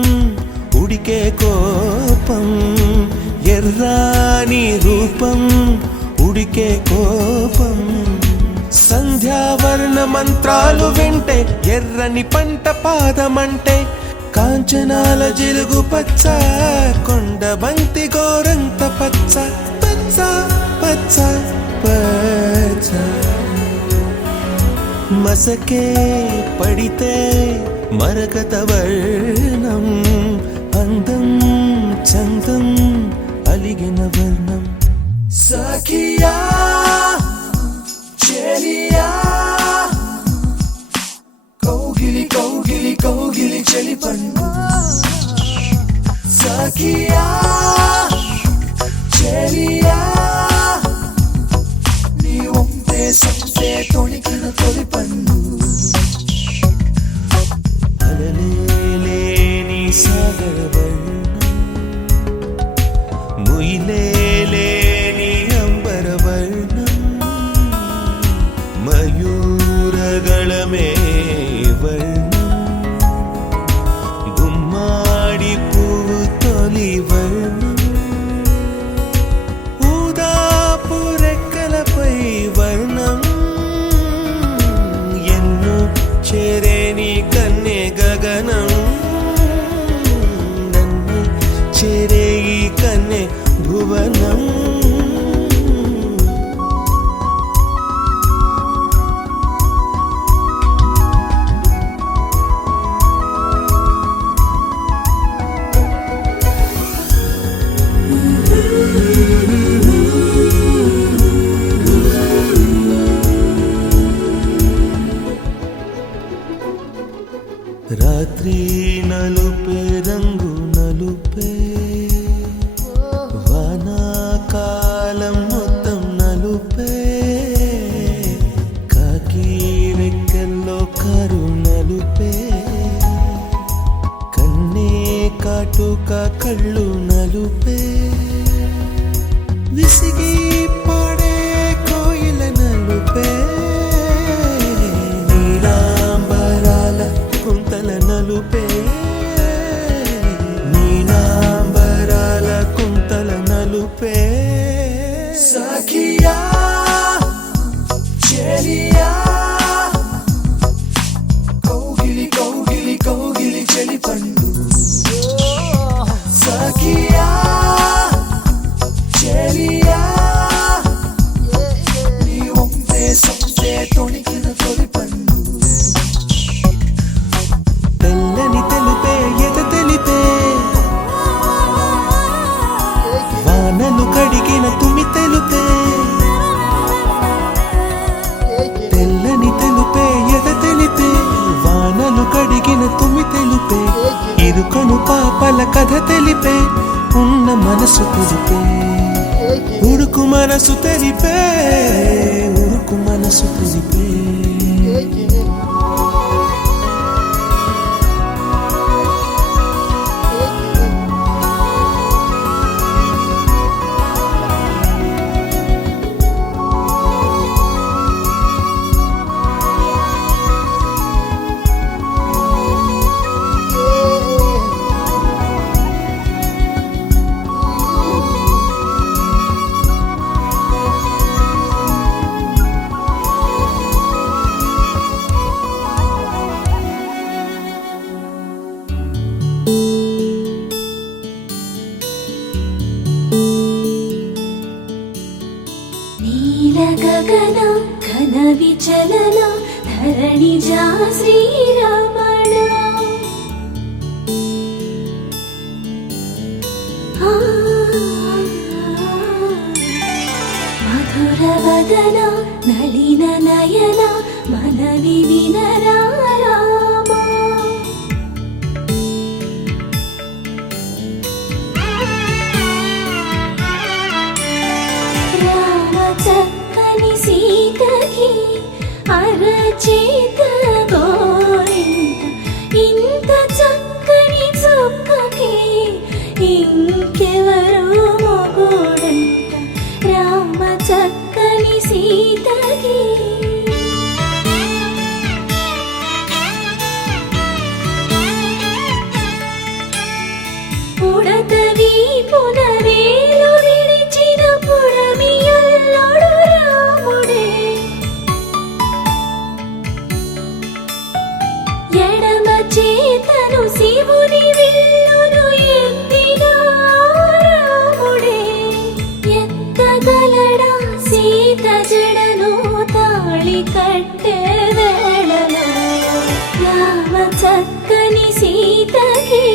ఉడికే కోపం ఎర్రాని రూపం ఉడికే కోపం సంధ్యావర్ణ మంత్రాలు వింటే ఎర్రని పంట పాదమంటే కాంచనాల జిలుగు పచ్చ కొండ బంతి గోరంత పచ్చ పచ్చ పచ్చ పచ్చ మసకే పడితే మరకత వర్ణం అందం చందం అలిగిన వర్ణం సఖియా చెలియా కౌగిలి కౌగిలి కౌగిలి చెలి పండు సఖియా చెలియా నీ ఒంపే సొంపే తొణికిన తొలి పండు అలలేని సాగర వర్ణం ముయిలేని అంబర వర్ణం మయూరగళమే వర్ణం గుమ్మాడి పువ్వు తొలి వర్ణం ఊదాపు రెక్కలపై వర్ణం ఎన్ను చేరేని కన్నే గగనం నన్ను చేరే ఈ కన్నే భువనం రాత్రి నలుపే రంగు నలుపే వానాకాలం మొత్తం నలుపే కాకి రెక్కల్లో కారు నలుపే కన్నే కాటుక కళ్ళు నలుపే విసిగి పాడే కోయిల నలుపే నీలాంబరాల కుంతల నలుపే నీలాంబరాల కుంతల నలుపే సఖియా చెలియా కౌగిలి కౌగిలి కౌగిలి చెలి పండు సఖియా చెలియా నీ ఒంపే సొంపే తొణికిన తొలి పండు తెల్లని తెలుపే ఎద తెలిపే వానలు కడిగిన తుమి తెలుపే తెల్లని తెలుపే ఎద తెలిపే వానలు కడిగిన కథ తెలిపే ఉన్న మనసు కుదిపే ఉడుకు మనసు తెలిపే ఉడుకు మనసు కుదిపే నీల గగన ఘన విచలన ధరణిజా శ్రీరమణ మధుర వదన నళిన నయన మనవి వినరా రామా రామ చక్కని సీతకి అరచేత గోరింట ఇంత చక్కని చుక్కకి ఇంకెవరు మొగుడంట రామ చక్కని సీతకి పుడతవి పునవేలు విడిచిన పుడమియల్లోడు రాముడే ఎడమ చేతను శివుని విల్లును ఎత్తిన రాముడే ఎత్తగలడా సీత జడను తాళి కట్టే వేళలో రామ చక్కని సీతకి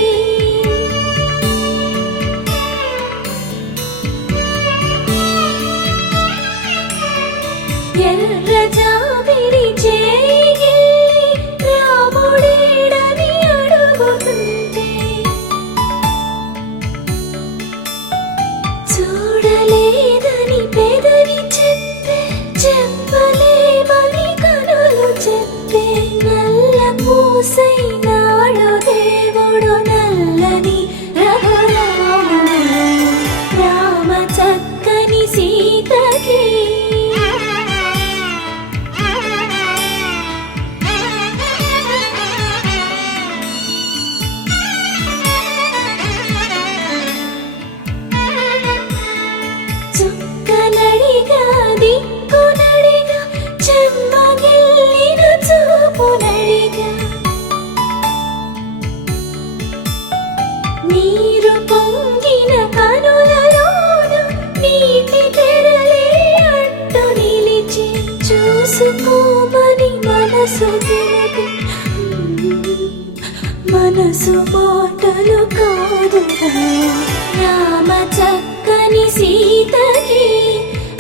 ఎర్ర జాబిలి చేయి రాముడేడని అడుగుతుంటే చూడలేదని పెదవి చెప్పే చెప్పలేమని కనులు చెప్పే నల్ల పూసై నాడు దేవుడు నల్లని రఘురాముడు రామ చక్కని సీతకి చుక్కనడిగా దిక్కునడిగా చెమ్మగిల్లిన చూపునడిగా నీరు పొంగిన కనులలోన నీటి తెరలే అడ్డు నిలిచి చూసుకోమని మనసు తెలిపి మనసు మాటలు కాదుగా రామ చక్కని సీతకి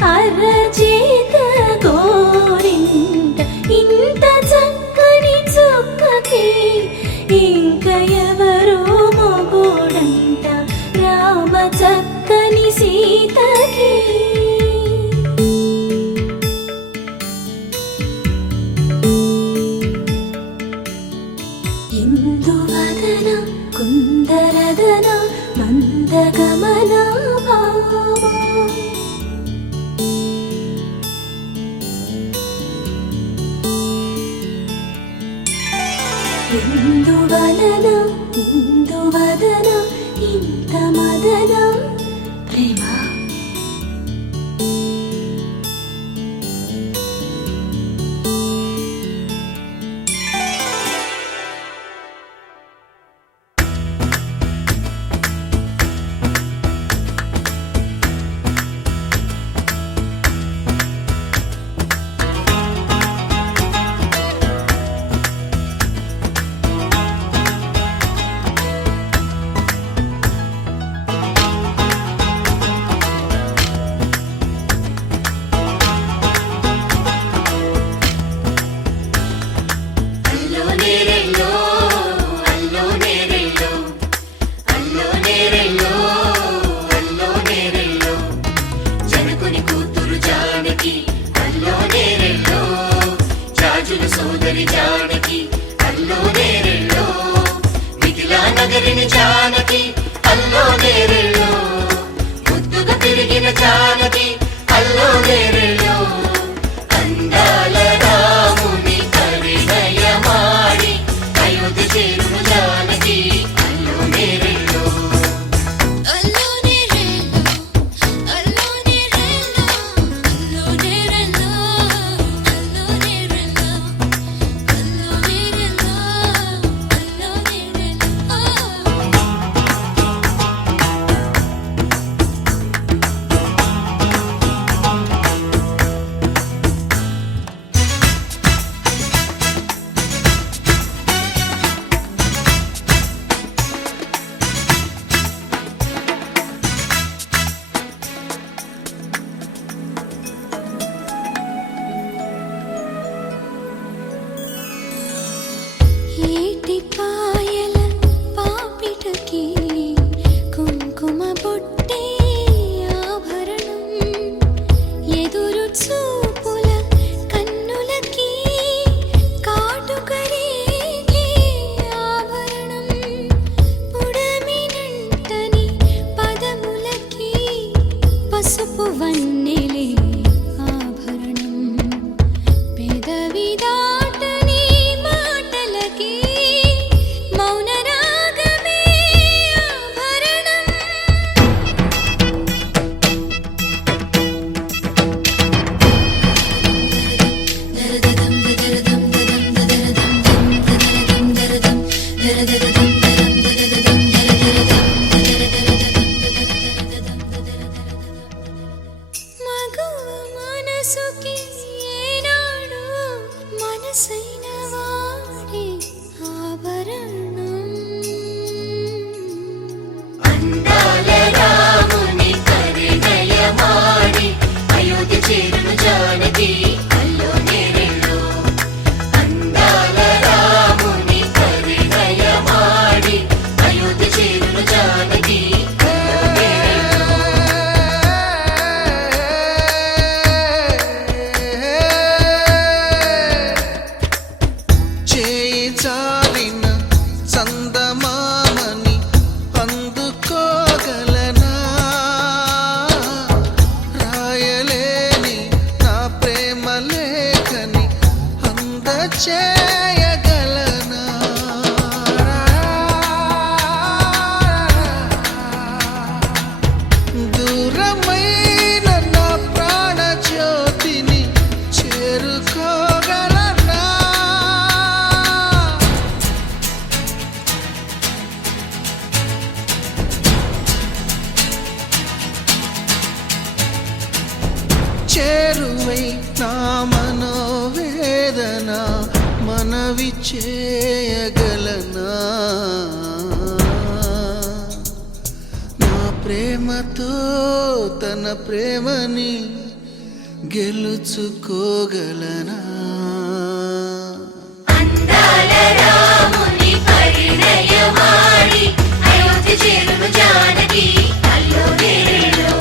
అరచేత గోరింట ఇంత చక్కని చుక్కకి ఇంక ఎవరు మొగుడంట రామ చక్కని సీతకి ఇందువదన కుందరదన మందగమన భామా ఇందువలన ఇందువదన ఇంత మదన ప్రేమ చేరువై నా మనోవేదన మనవి చేయగలనా నా ప్రేమతో తన ప్రేమని గెలుచుకోగలనా అందాల రాముని పరిణయమాడి అయోధ్య చేరును జానకి అల్లో నేరేలో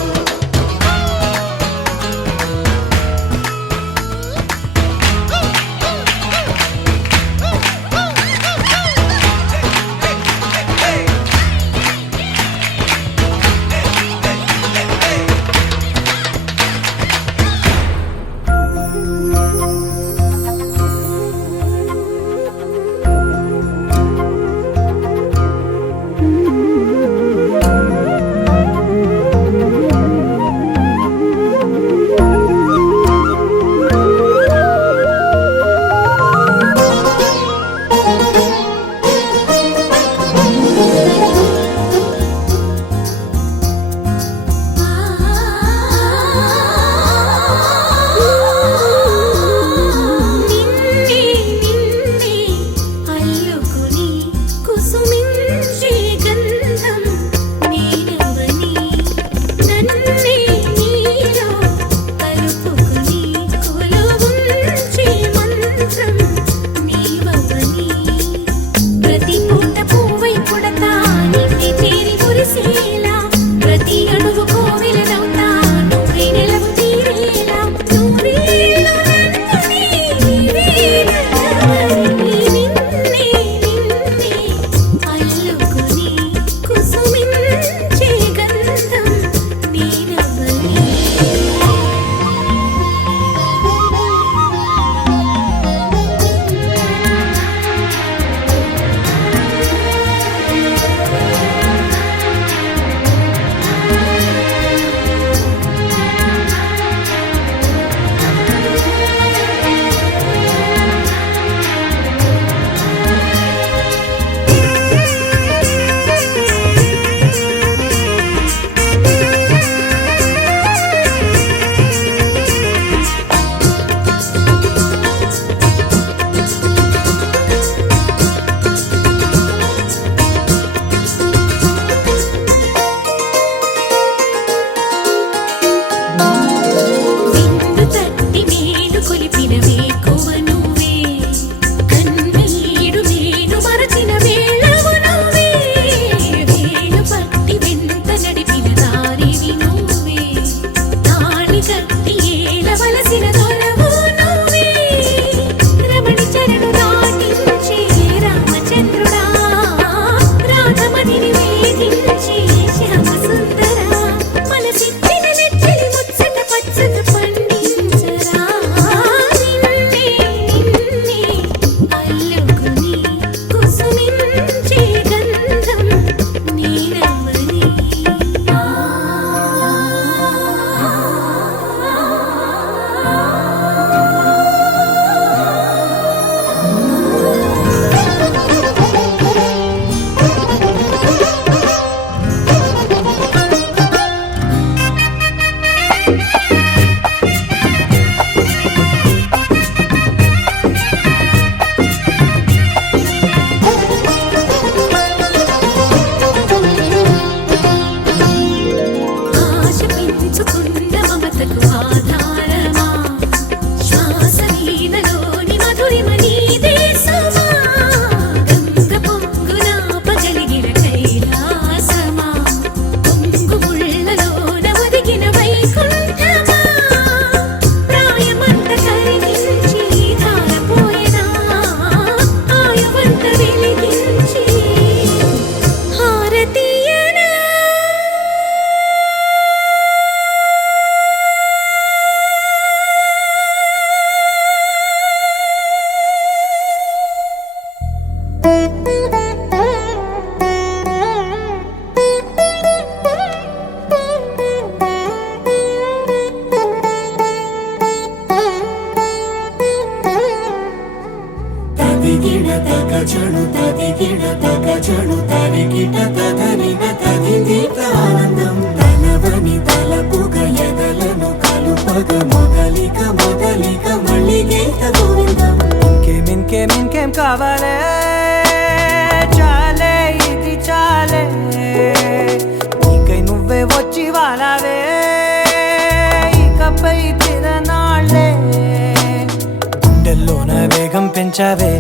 గుండెల్లోన వేగం పెంచావే,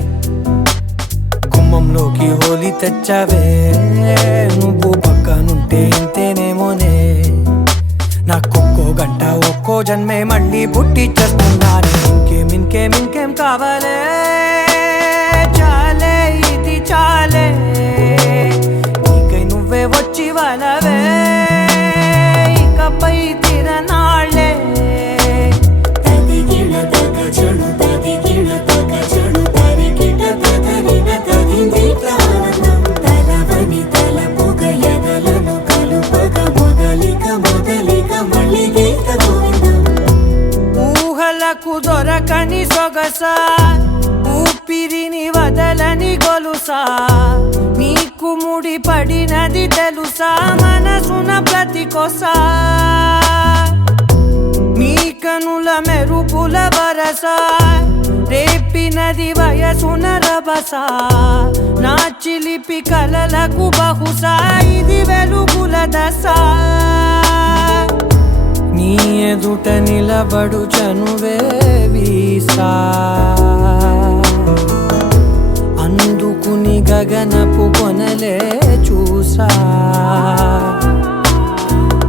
గుమ్మంలోకి హోలీ తెచ్చావే. నువ్వు పక్కనుంటే ఇంతేనేమోనే, నాకొక్కో గంట ఒక్కో జన్మే మళ్ళీ పుట్టి చేస్తున్నాను. ఇంకేం ఇంకేం ఇంకేం కావాలే, చాలే ఇది చాలే, నీకై నువ్వే వచ్చి వాళ్ళవే, ఇకపై తిరనాళ్ళే. ఊహలకు దొరకని సొగసా, ఊపిరిని వదలని గొలుసా, నీకు ముడి పడినది తెలుసా, మనసున ప్రతి కొసా. నీ కనుల మెరుపుల వరస, రేపినది వయసున రభస, నా చిలిపి కలలకు బహుశా ఇది వెలుగుల దశ. నీ ఎదుట నిలబడు చనువే వీసా, అందుకుని గగనపు కొనలే చూసా.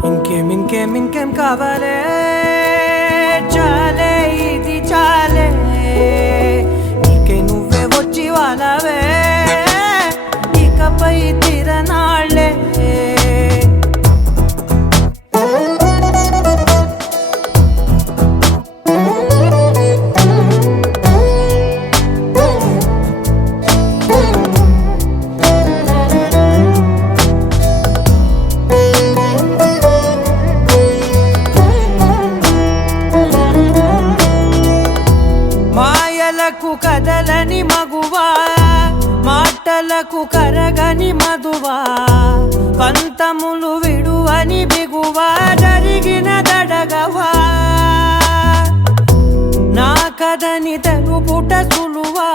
ఇంకేం ఇంకేం ఇంకేం కావాలే, చాలే ఇది చాలే, నీకే నువ్వే వచ్చి వాళ్ళవే, ఇకపై తిరనాళ్ళే. మాయలకు కదలని మగువా, మాటలకు కరగని మధువా, పంతములు విడువని బిగువా, జరిగిన దడగవా, నా కదని తెలుపుట సులువా,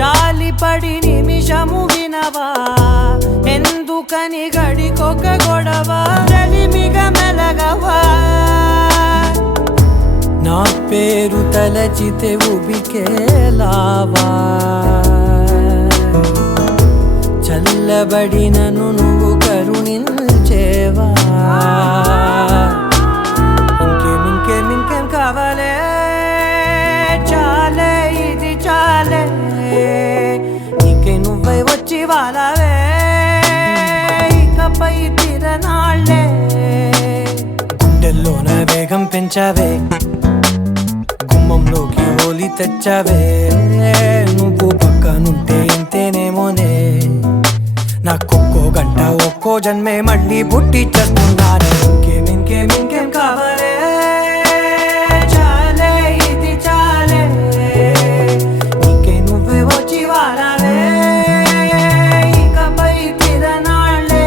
జాలిపడి నిమిషము వినవా, ఎందుకని గడికొక గొడవ, రలిమిగ మెలగవా. నా పేరు తలచితే ఉబికేలావా, చల్లబడినను నువ్వు కరుణించేవా. ఇంకేం ఇంకేం ఇంకేం కావాలే, చాలే ఇది చాలే, నీకే నువ్వై వచ్చి వాళ్ళవే, ఇకపై తిరనాళ్ళే. గుండెల్లోన వేగం పెంచావే, గుమ్మంలోకి హోలీ తెచ్చావే. నువ్వు పక్కనుంటే ఇంతేనేమోనే, నాకొక్కో గంట ఒక్కో జన్మే మళ్ళీ పుట్టి చేస్తున్నాను. ఇంకేం ఇంకేం ఇంకేం కావాలే, చాలే ఇది చాలే, నీకే నువ్వే వచ్చి వాళ్ళవే, ఇకపై తిరనాళ్ళే.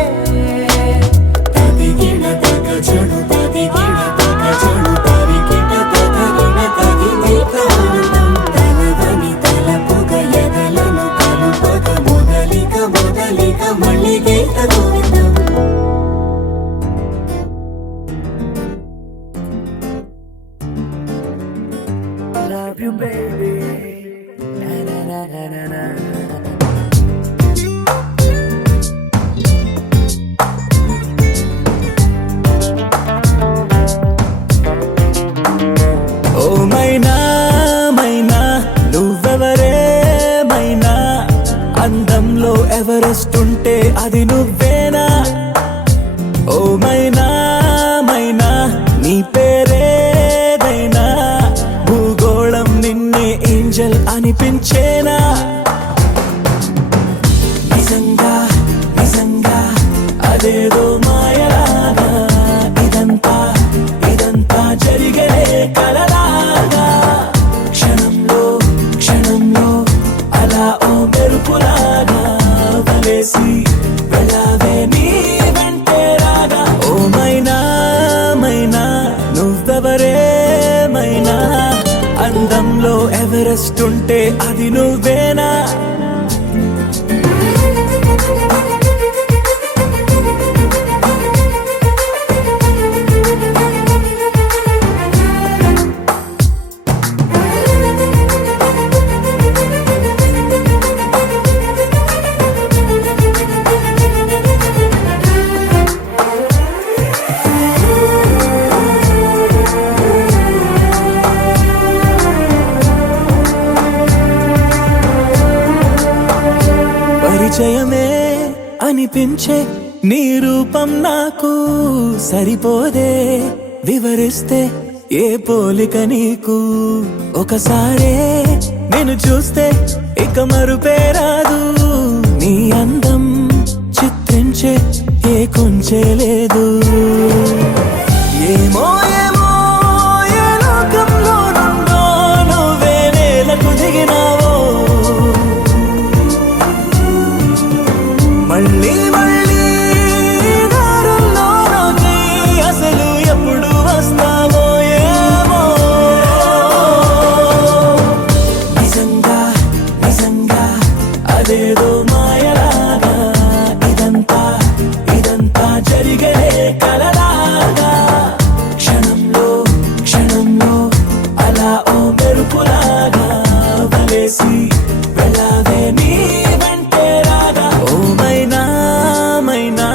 Love you, baby. Na, na, na, na, na, na. ఓ మైనా మైనా నువ్వెవరే మైనా, అందంలో ఎవరెస్ట్ ఉంటే అది నువ్వేనా. ఓ మైనా మైనా నీ పేరేదైనా, భూగోళం నిన్నే ఏంజల్ అనిపించేనా. నిజంగా నిజంగా అదేదో మాయలాగా, ఇదంతా ఇదంతా జరిగే కలలాగా, క్షణంలో క్షణంలో అలా ఓ మెరుపులాగా వలేసి వెళ్ళావే నీ వెంటే రాగా. ఓ మైనా మైనా నువ్వెవరే మైనా, అందంలో ఎవరెస్ట్ ఉంటే అది నువ్వేనా. అనిపించే నీ రూపం నాకు సరిపోదే వివరిస్తే ఏ పోలిక నీకు ఒకసారే నేను చూస్తే ఇక మరుపే రాదు నీ అందం చిత్రించే ఏ కొంచె లేదు ఏమో ఏమో ఏ లోకంలో నుండో నువ్వే నేలకు దిగినావో మళ్ళీ మళ్ళీ దారుల్లోకి అసలు ఎప్పుడు వస్తావో ఏమో నిజంగా నిజంగా అదేదో మాయలాగా ఇదంతా ఇదంతా జరిగే కలలాగా క్షణంలో క్షణంలో అలా ఓ మెరుపులాగా వలేసి వెళ్ళావే నీ వెంటే రాగా ఓ మైనా మైనా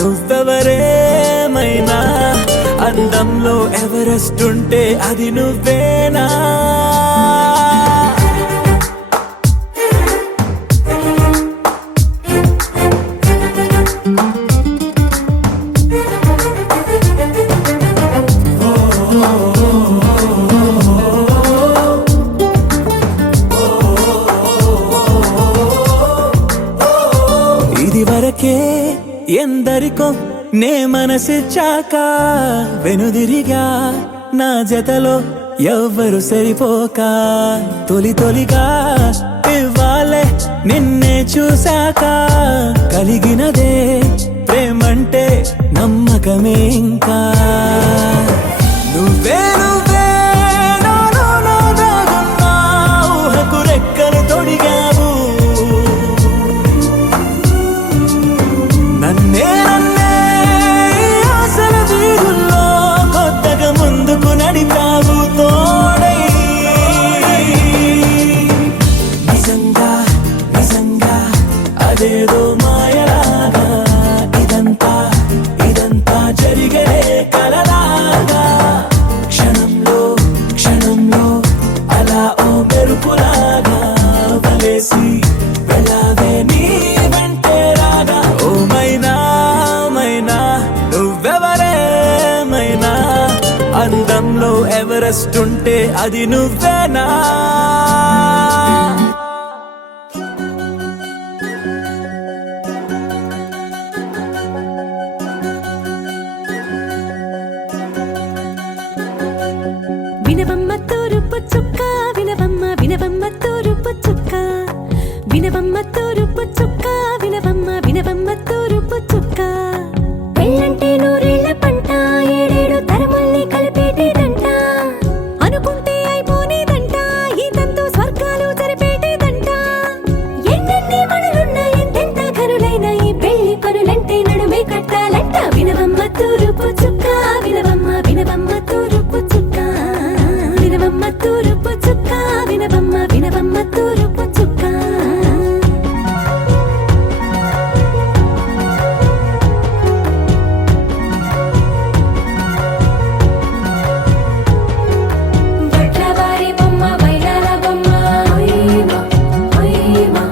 నువ్వెవరేమైనా అందంలో ఎవరెస్ట్ ఉంటే అది నువ్వేనా ఇది వరకే ఎందరికో నే మనసిచ్చాక వెనుదిరిగా నా జతలో ఎవ్వరు సరిపోక తొలి తొలిగా ఇవ్వాలే నిన్నే చూశాక కలిగినదే ప్రేమంటే నమ్మకమే ఇంకా నువ్వే నువ్వే నాలో నా దాగున్నా ఊహకు రెక్కలు తొడిగావు నన్నే నన్నే ఆశల వీధుల్లో కొత్తగా ముందుకు నడిపావు తోడై నిజంగా నిజంగా అదేదో మాయలాగా ఇదంతా ఇదంతా జరిగే కలలాగా క్షణంలో క్షణంలో అలా ఓ మెరుపులాగా వలేసి వెళ్ళావే నీ వెంటే రాగా ఓ మైనా మైనా నువ్వెవరేమైనా అందంలో ఎవరెస్ట్ ఉంటే అది నువ్వేనా వినవమ్మ తూరుపు చుక్క వినవమ్మ వినవమ్మ తూరుపు చుక్క వినవమ్మ తూరుపు చుక్క వినవమ్మ వినవమ్మ తూరుపు చుక్క పెళ్ళంటే నూరేళ్ల పంట ఏడేడు తరముల్ని కలిపేటేదంట అనుకుంటే అయిపోనేదంట ఈ తంతు స్వర్గాలు జరిపేటేదంట ఎన్నెన్ని మనులున్న ఎంతెంత కనులైన ఈ పెళ్లి పనులంటే నడుమే కట్టాలంట వినవమ్మ తూరుపు చుక్క వినవమ్మ వినవమ్మ తూరుపు చుక్క వినవమ్మ తూరుపు చుక్క వినవమ్మ వినవమ్మ తూరుపు చుక్క బట్లవారి బొమ్మ వైరాల బొమ్మ ఓయమా ఓయమా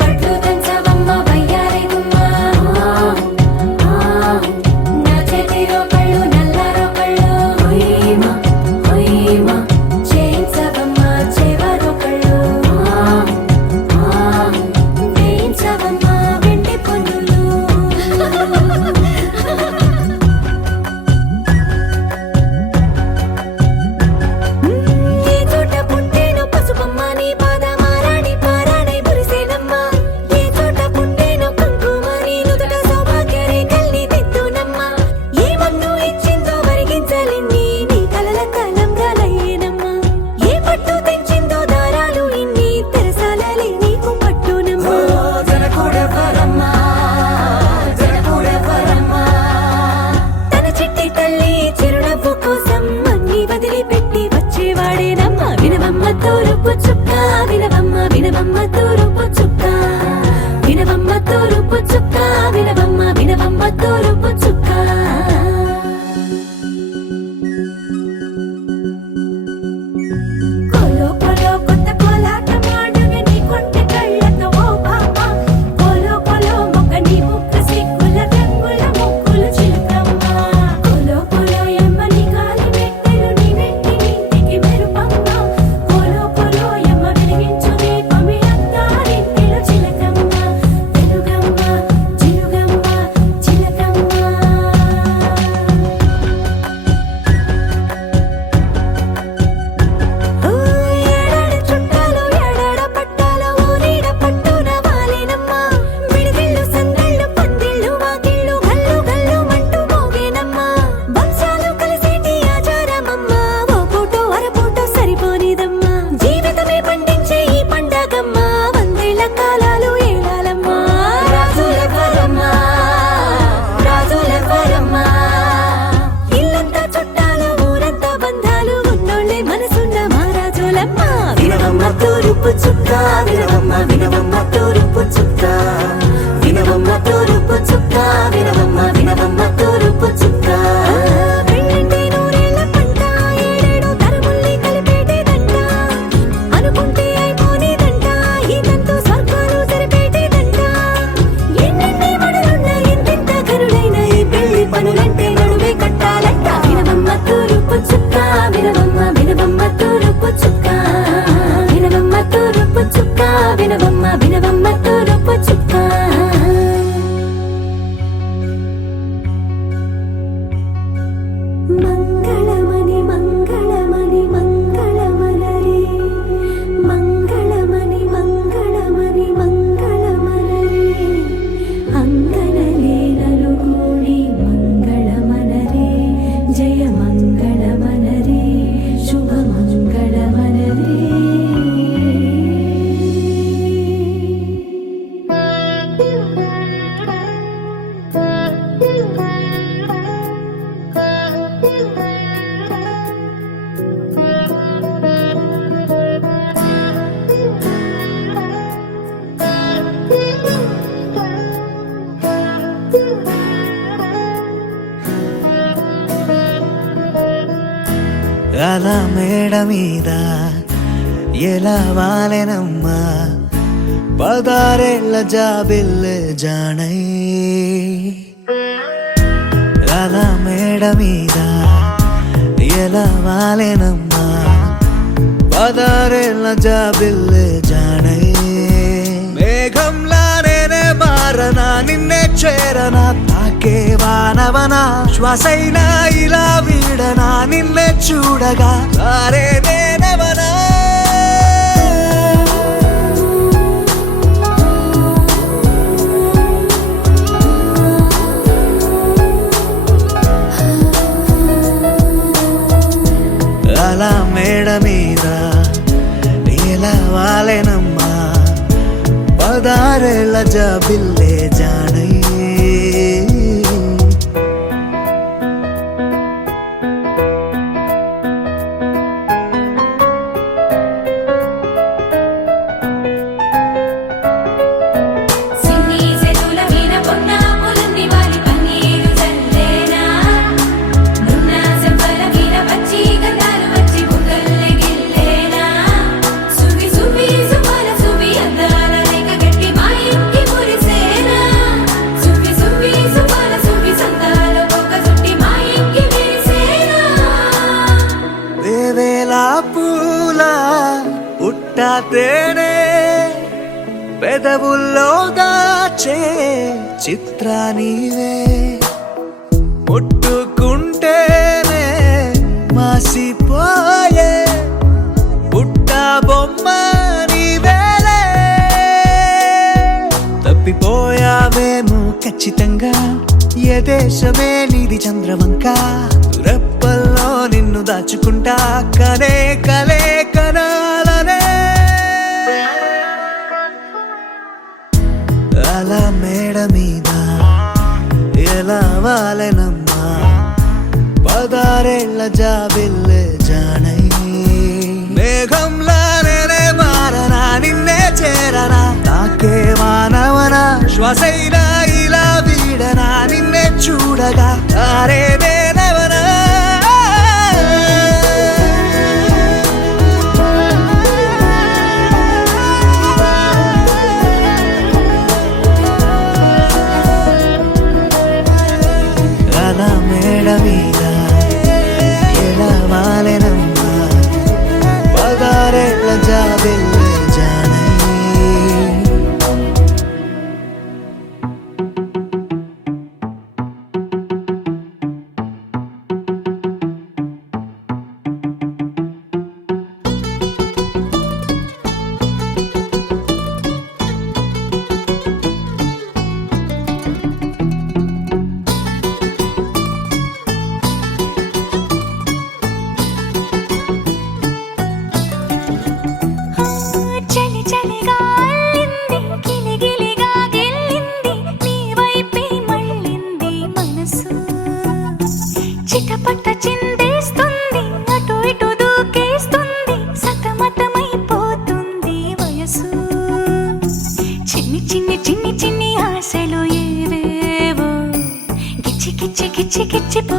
బట్లు దంచవమ్మ వయ్యారి గుమ్మ నా చేతిలో కళ్ళు నల్లారో కళ్ళు ఓయమా ఓయమా చేయించవమ్మ చేవారో కళ్ళు వేయించవమ్మ వెండి పన్నులు ఏ చోట పుట్టేనో పసుపమ్మ నీ పాదమారాణి పారాణై బురిసేనమ్మ ఏ చోట పుట్టేనో కుంకుమ నీ నుదుట సౌభాగ్య రేఖల్ని దిద్దునమ్మ ఏ మందు ఇచ్చిందో వరిగించలిన్ని నీ కలల కలంగాలయ్యేనమ్మ ఏ పట్టు తెంచిందో దారాలు ఇన్ని తెరసాలలే నీకు పట్టునమ్మ జనకూడెవరమ్మ జనకూడెవరమ్మ తన చిట్టి తల్లి చిరునవ్వు కోసం అన్ని వదిలిపెట్టి వచ్చేవాడేనమ్మ వినవమ్మ తూరుపు చుక్క వినవమ్మ వినవమ్మ తూరుపు చుక్క వినవమ్మ తూరుపు చుక్క వినవమ్మ వినవమ్మ తూరుపు చుక్క కోలో కోలో కొత్త కోలాటం ఆడుగ నీ కొంటె కళ్ళతో ఓ బామ్మ కోలో కోలో మొక్క నీ ముక్క సిగ్గు తూరుపు చుక్క వినవమ్మ వినవమ్మ తూరుపు చుక్క వినవమ్మ తూరుపు చుక్క వినవమ్మ వినవమ్మ తూరుపు చుక్క పెళ్ళంటే నూరేళ్ల పంట ఏడేడు తరముల్ని కలిపేటేదంట అనుకుంటే అయిపోనేదంట ఇదంతా స్వర్గాలు సరిపేటేదంట ఎన్నెన్ని మడులున్న ఎంతెంత కరుడైన ఈ పెళ్లి పనులంటే నడువే కట్టాలంట వినవమ్మ తూరుపు చుక్క వినవమ్మ వినవమ్మ తూరుపు చుక్క వినవమ్మ తూరుపు చుక్క వినవమ్మ వినవమ్మ తూరుపు చుక్క మంగళమణి మంగళమణి మంగళమలరే మంగళమణి మంగళమణి మంగళమలరే అంగనలే నలుగూడి మంగళమనరే జయ మంగళమనరే శుభ మంగళమనరే అలా మేడ మీద ఎలా వాలెనమ్మా పదారేళ్ల జాబిల్లె జానై అలా మేడ మీద ఎలా వాలెనమ్మా పదారేళ్ల జాబిల్లె జానై మేఘంలా నేనే మారనా నిన్నే చేరనా తాకే వానవనా శ్వాసైనా ఇలా వీడనా నిన్నే చూడగా సారే నేనవనా అలా మేడ మీద ఎలా వాలెనమ్మా పదారేళ్ల జాబిల్లే జానై సిన్ని సెతుల మీద పొన్నాపులన్ని వాలి పన్నీరు చల్లేనా నున్న సెంపల మీద పచ్చి గంధాలు వచ్చి బుగ్గల్ని గిల్లేనా సువి సువి సుమల సువి అందాల రేఖ గట్టి మా ఇంటి మురిసేనా సువి సువి సుమల సువి సందాల ఒక చుట్టి మా ఇంటి విరిసేనా వేవేలా పూల పుట్టా తేనే పెదవుల్లో దాచే చిత్ర నీవే ముట్టుకుంటేనే మాసిపోయే పుట్ట బొమ్మ నీవేలే తప్పిపోయావేమో ఖచ్చితంగా ఏ దేశమే నీది చంద్రవంక రెప్పల్లో నిన్ను దాచుకుంటా కనే కలే కనాలనే అలా మేడ మీద ఎలా వాలెనమ్మా పదారేళ్ల జాబిల్లె జానై మేఘంలా నేనే మారనా నిన్నే చేరనా తాకే మానవనా శ్వాసైనా ఇలా వీడనా నిన్నే చూడగా తారే నేనవనా అలా మేడ మీద ఎలా వాలెనమ్మా పదారేళ్ల జాబిల్లె జానై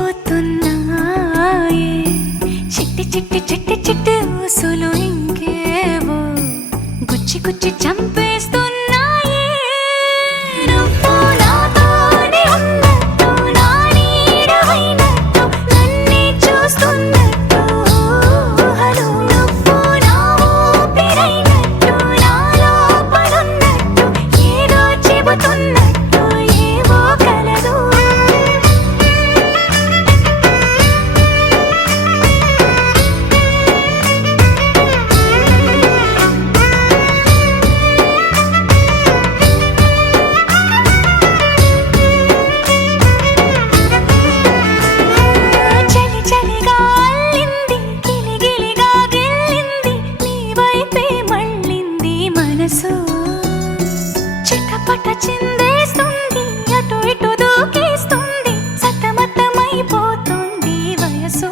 పోతున్నాయే చిట్టి చిట్టి చిట్టి చిట్టి ఊసులు ఇంకేవో గుచ్చి గుచ్చి చంపేస్తున్నాయే నువ్వు నాతోనే ఉన్నట్టు నా నీడవైనట్టు నన్నే చూస్తున్నట్టు ఊహలు నువ్వు నా ఊపిరైనట్టు నా లోపలున్నట్టు ఏదో చెబుతున్నట్టు ఏవో కలదు చలి చలిగా అల్లింది గిలిగిలిగా గిల్లింది నీ వైపే మళ్ళింది మనసు చిటపట చిందేస్తుంది అటు ఇటు దూకేస్తుంది సతమతమైపోతుంది వయసు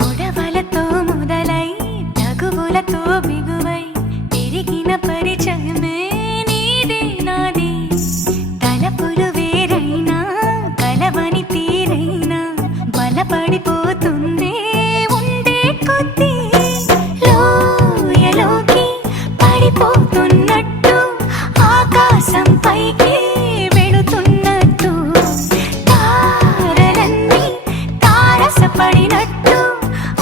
గొడవలతో మొదలై తగువులతో బిగువై పెరిగిన పరిచయమే నీదే నాది తలపులు వేరైనా కలవని తీరైనా బలపడిపోతుంది ఉండే కొద్దీ లోయలోకి పడిపోతున్నట్టు ఆకాశం పైకి వెళుతున్నట్టు తారలన్నీ తారసపడినట్టు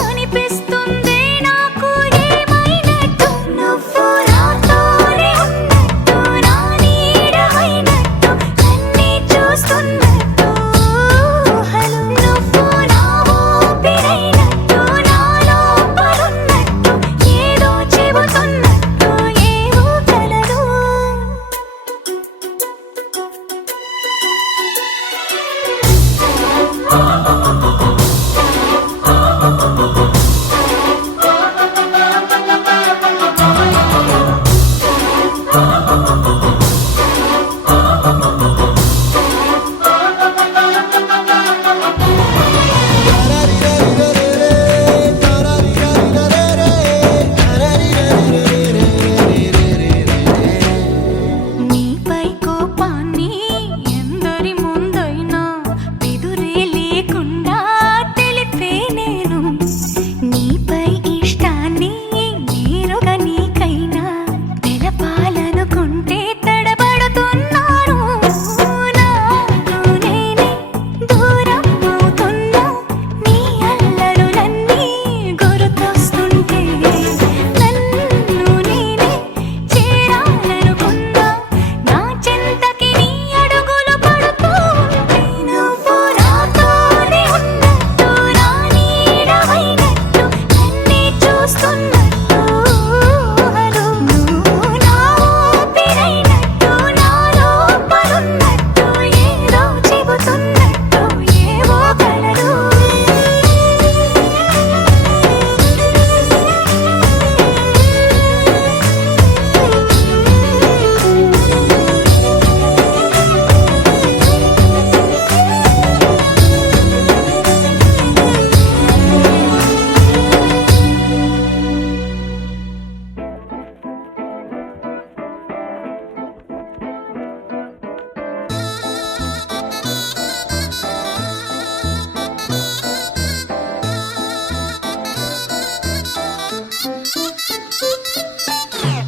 అనిపిస్తుంది నాకు ఏమైనట్టు నువ్వు నాతోనే ఉన్నట్టు నా నీడవైనట్టు నన్నే చూస్తున్నట్టు ఊహలు నువ్వు నా ఊపిరైనట్టు నా లోపలున్నట్టు ఏదో చెబుతున్నట్టు ఏవో కలదు నీపై కోపాన్ని ఎందరి ముందైనా ఎదురే లేకుండా తెలిపే నేను నీపై ఇష్టాన్ని నేరుగా నీకైనా తెలపాలనుకుంటే తడబడుతున్నాను నాకు నేనే దూరం అవుతున్నా నీ అల్లరులన్నీ గుర్తొస్తుంటే నన్ను నేనే చేరాలనుకున్నా నా చెంతకి నీ అడుగులు పడుతూ ఉంటే నువ్వు నాతోనే ఉన్నట్టు నా నీడవైనట్టు నన్నే చూస్తున్నట్టు ఊహలు నువ్వు నా ఊపిరైనట్టు నా లోపలున్నట్టు ఏదో చెబుతున్నట్టు ఏవో కలదు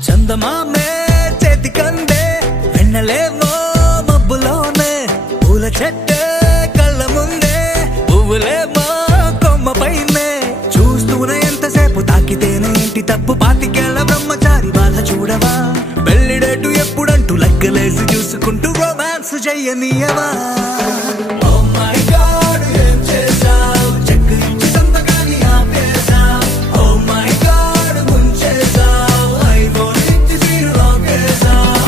చందమామే చేతికందే వెన్నెలేమో మబ్బులోనే పూల చెట్టే కళ్ళ ముందే పువ్వులేమో కొమ్మ పైనే చూస్తూనే ఎంతసేపు తాకితేనే ఏంటి తప్పు పాతికేళ్ల బ్రహ్మచారి బాధ చూడవా పెళ్లిడేటు ఎప్పుడంటూ లెక్కలేసి చూసుకుంటూ రొమాన్స్ చెయ్యనీయవా Oh my God, ఏం చేశావ్? చెక్ ఇచ్చి సంతకాన్ని ఆపేశావ్. Oh my God, ముంచేశావ్. ఐఫోన్ ఇచ్చి సీను లాగేశావ్.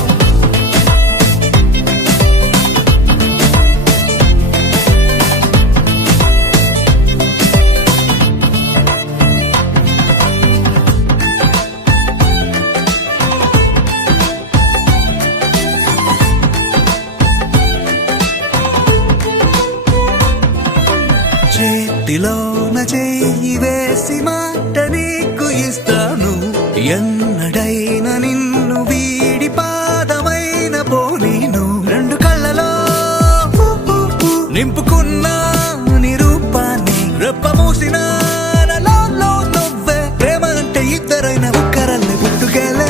చేతిలోన చేయి వేసి మాట నీకు ఇస్తాను ఎన్నడైనా నిన్ను వీడి పాదమైన పోనీను రెండు కళ్ళలో నింపుకున్న నీ రూపాన్ని రెప్ప మూసిన నువ్వే ప్రేమ అంటే ఇద్దరైన ఒక్కరల్ని పుట్టుకెళ్ళే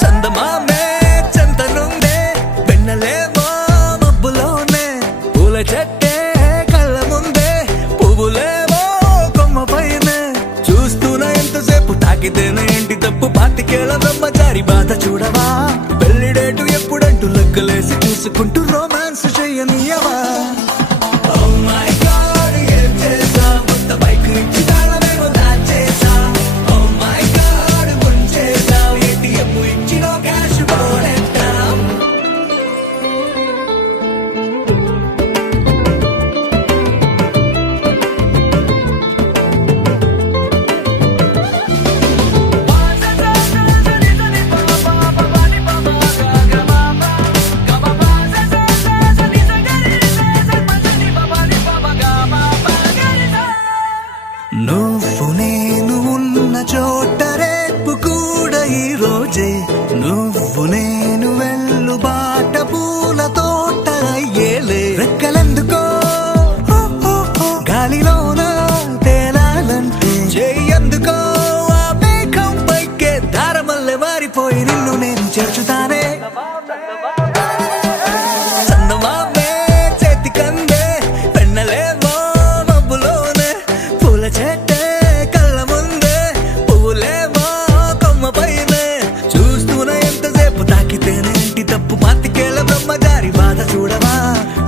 చందమామే చెంతనుందే వెన్నెలేమో మబ్బులోనే పూల చెట్టే కళ్ళ ముందే పువ్వులేమో కొమ్మ పైనే చూస్తూనే ఎంతసేపు తాకితేనే ఏంటి తప్పు పాతికేళ్ళ బ్రహ్మచారి బాధ చూడవా పెళ్లిడేటు ఎప్పుడంటూ లెక్కలేసి చూసుకుంటూ రొమాన్స్ చెయ్యనియవా నువ్వు నేను ఉన్న చోట రేపు కూడా ఈ రోజే నువ్వు నేను వెళ్ళు బాట పూల తోట అయ్యేలే రెక్కలెందుకో గాలిలోన తేలాలంటే చెయ్యందుకో ఆ మేఘం పైకే దారమల్లె వారిపోయి నిన్ను నేను చేర్చుతానే చందమామే చేతికందే వెన్నెలేమో మబ్బులోనే పూల చెట్టే కళ్ళ ముందే పువ్వులేమో కొమ్మ పైనే చూస్తూనే ఎంతసేపు తాకితేనే ఇంటి తప్పు పాతికేళ్ళ బ్రహ్మచారి బాధ చూడవా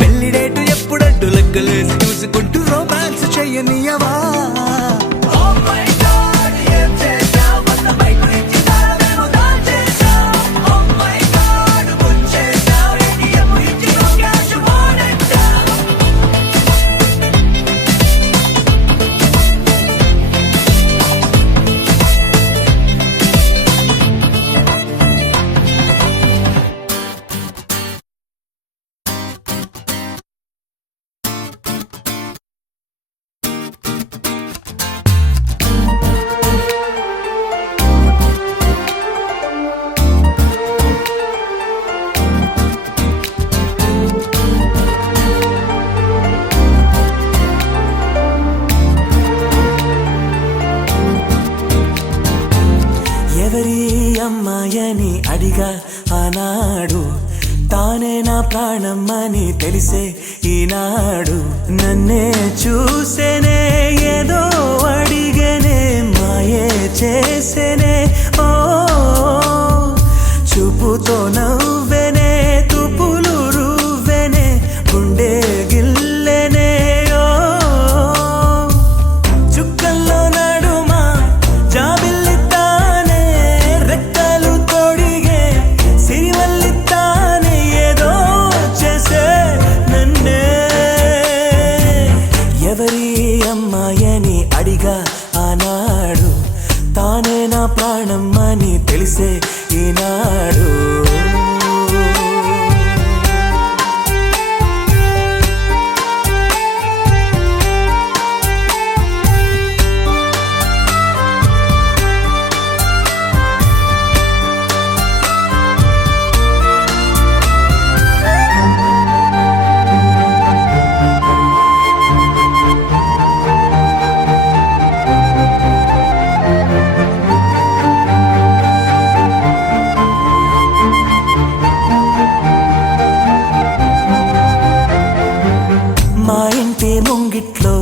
పెళ్లిడేటు ఎప్పుడంటూ లెక్కలేసి చూసుకుంటూ రొమాన్స్ చెయ్యనియవా ఎవరి అమ్మాయని అడిగా ఆనాడు తానే నా ప్రాణం అని తెలిసే ఈనాడు నన్నే చూసేనే ఏదో అడిగేనే మాయే చేసేనే ఓ చూపుతో నవ్వెనే తుపులు రువ్వెనే గుండె గిల్లెనే ఓ చుక్కల్లో నడుమా జాబిల్లితానే రెక్కలు తొడిగే సిరివల్లితానే ఏదో చేసే నన్నే ఎవరి అమ్మాయని అడిగా ఆనాడు తానే నా ప్రాణం అని తెలిసే ఈనాడు మా ఇంటి ముంగిట్లో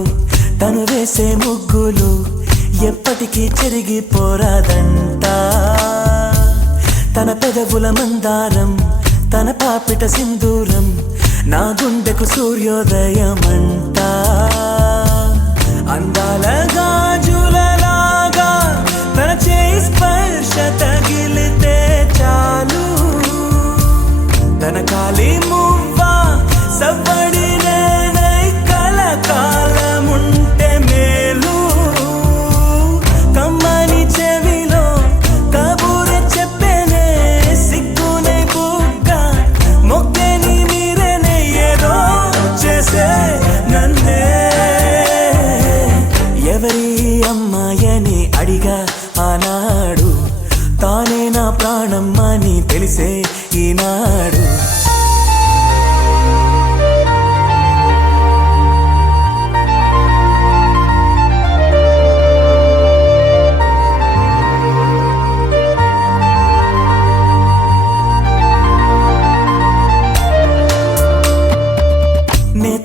తను వేసే ముగ్గులు ఎప్పటికీ చెరిగిపోరాదంట తన పెదవుల మందారం తన పాపిట సింధూరం నా గుండెకు సూర్యోదయమంట అందాల గాజులలాగా తన చేయి స్పర్శ తగిలితే చాలు తన కాలి మువ్వా సవ్వడినే కలకాలముంటే మేలు కమ్మని చెవిలో కబూరె చెప్పేనే సిగ్గునే బుగ్గ మొగ్గని మీరేనే ఏదో చేసే ఈనాడు.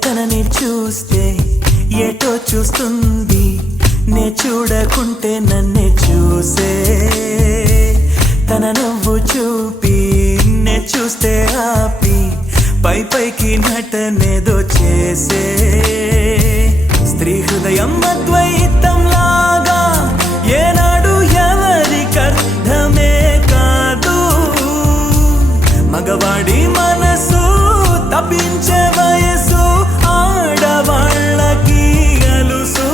తనని చూస్తే ఏటో చూస్తుంది, నే చూడకుంటే నన్నే చూసే. తన నవ్వు చూపి నే చూస్తే ఆపి పై పైకి నటనేదో చేసే. స్త్రీ హృదయం అద్వైతం లాగా ఏనాడు ఎవరికర్థమే కాదు. మగవాడి మనసు తప్పించే వయసు ఆడవాళ్ళకి అలుసు.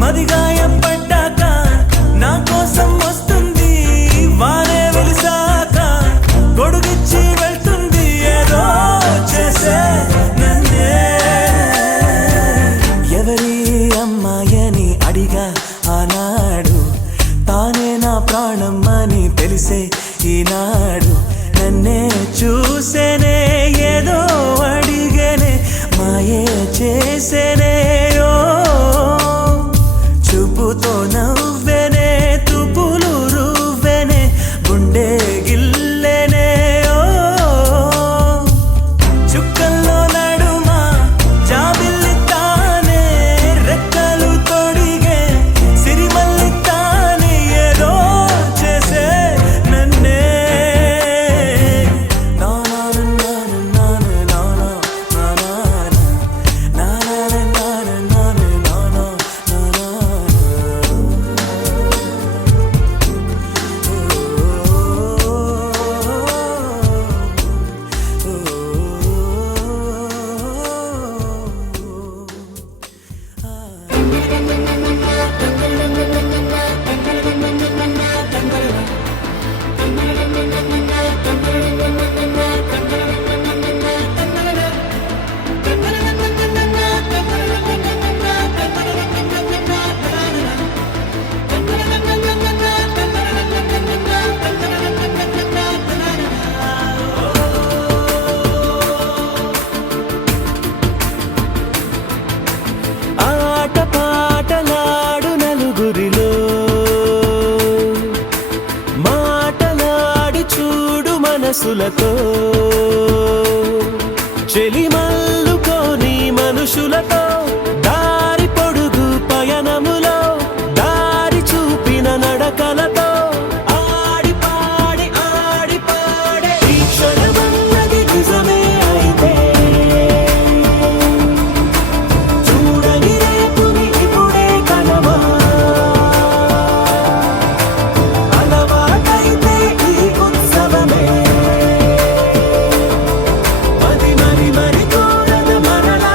మదిగాయం పడ్డాక నా కోసం వస్తుంది, వారే వెలిసాక గొడుగిచ్చి వెళ్తుంది. ఏదో చేసే నన్నే ఎవరి అమ్మాయని అడిగా ఆనాడు. తానే నా ప్రాణం అని తెలిసే ఈనాడు. నన్నే చూసేనే ఏదో అడిగేనే, మాయే చేసేనే. ఓ చూపుతో నవ్వేనే, తుపులు రువ్వేనే, గుండె గిల్లేనే. ఓ చుక్కల్లో నడుమా జాబిల్లి తానే, రెక్కలు తొడిగే సిరిమల్లి తానే. ఏదో చేసే నన్నే మనసులతో చెలిమల్లుకోని మనుషులతో దారి పొడుగు పయనములో దారి చూపిన నడకలతో ఆడి పాడే ఈ క్షణమన్నది నిజమే అయితే చూడని రేపుని ఇప్పుడే కలవా. అలవాటైతే ఈ ఉత్సవమే మరి కోరద మరలా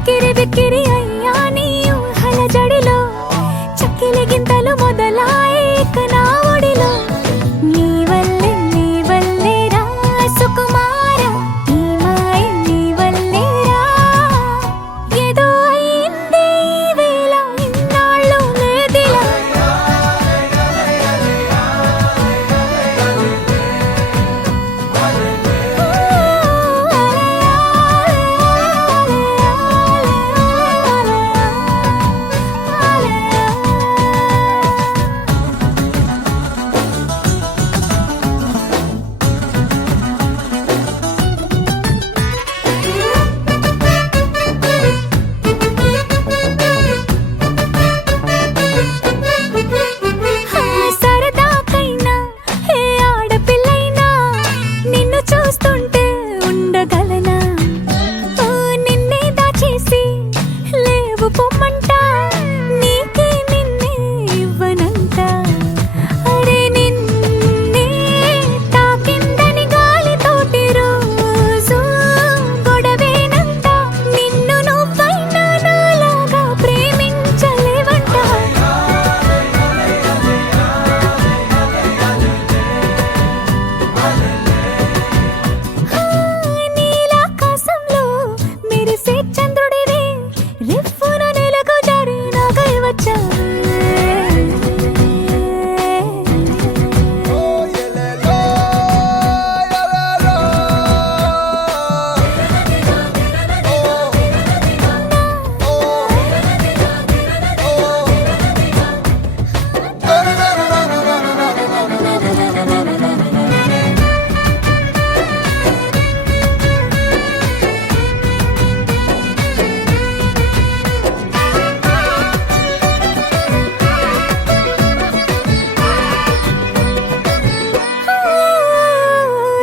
ఉక్కిరి బిక్కిరి అయ్యా నీ ఊహల జడిలో చక్కిలి గింతలు మొదలాయి ఇక నా ఒడిలో నీ వల్లే రా సుకుమార ఈ మాయ నీ వల్లే రా ఏదో అయింది ఈ వేళ ఇన్నాళ్ళు లేదిలా సరదాకైనా ఏ ఆడపిల్లైనా నిన్ను చూస్తుంటే ఉండగలనా ఓ నిన్నే దాచేసి లేవు పొమ్మంట నీకే నిన్నే ఇవ్వనంట అరే నిన్నే తాకిందని గాలితోటి రోజు గొడవేనంట నిన్ను నువ్వైనా నాలాగా ప్రేమించలేవంట నీలాకాశంలో మెరిసే చంద్రుడివే రిఫ్ఫున నెలకు జారి నాకై వచ్చావే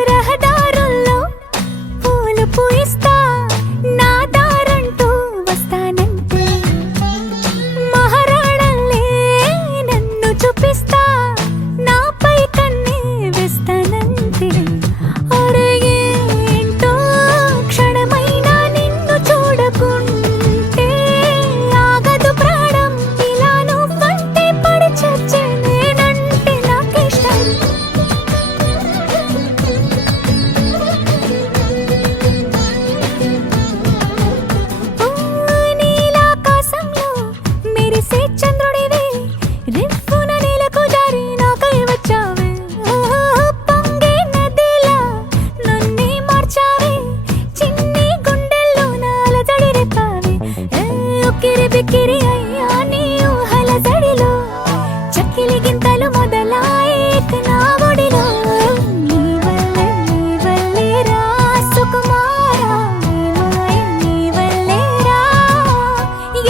రహదారుల్లో పూలు పూయిస్తా నా దారంటూ వస్తానంటే మహారాణల్లే నన్ను చూపిస్తా నాపై కన్నే వేస్తానంటే అరే ఏంటో క్షణమైనా నిన్ను చూడకుంటే ఆగదు ప్రాణం ఇలా నువ్వంటే పడి చచ్చే నేనంటే నాకిష్టం ఓ నీలాకాశంలో మెరిసే చంద్రుడివే రిఫ్ఫున నేలకు జారి నాకై వచ్చావే ఓ పొంగే నదిలా నన్నే మార్చావే చిన్ని గుండెల్లో నాలజడి రేపావే ఉక్కిరి బిక్కిరి అయ్యా నీ ఊహల జడిలో చక్కిలి గింతలు మొదలాయి ఇక నా ఒడిలో నీ వల్లే రా సుకుమార ఈ మాయ నీ వల్లే రా